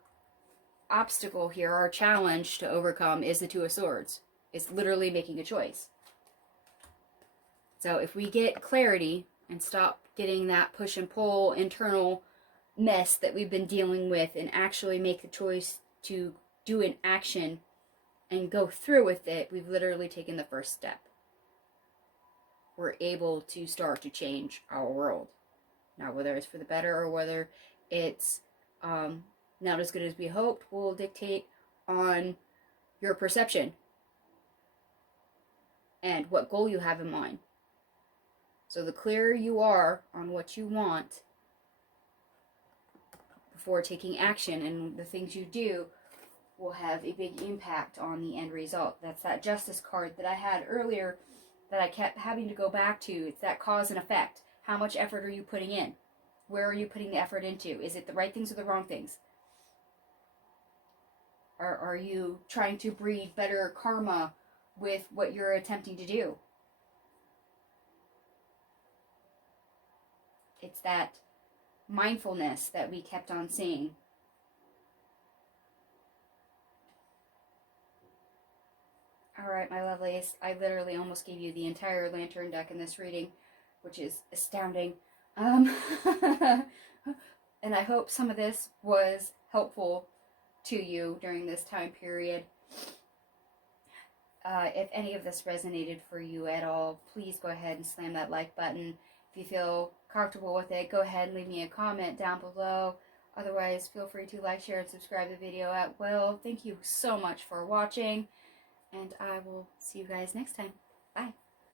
obstacle here, our challenge to overcome, is the Two of Swords. It's literally making a choice. So if we get clarity and stop getting that push and pull internal mess that we've been dealing with, and actually make the choice to do an action and go through with it, we've literally taken the first step. We're able to start to change our world. Now, whether it's for the better or whether it's not as good as we hoped, will dictate on your perception and what goal you have in mind. So the clearer you are on what you want before taking action, and the things you do will have a big impact on the end result. That's that Justice card that I had earlier that I kept having to go back to. It's that cause and effect. How much effort are you putting in? Where are you putting the effort into? Is it the right things or the wrong things? Are you trying to breed better karma with what you're attempting to do? It's that mindfulness that we kept on seeing. Alright, my lovelies, I literally almost gave you the entire Lantern deck in this reading, which is astounding. And I hope some of this was helpful to you during this time period. If any of this resonated for you at all, please go ahead and slam that like button. If you feel comfortable with it, go ahead and leave me a comment down below. Otherwise, feel free to like, share, and subscribe the video at will. Thank you so much for watching, and I will see you guys next time. Bye.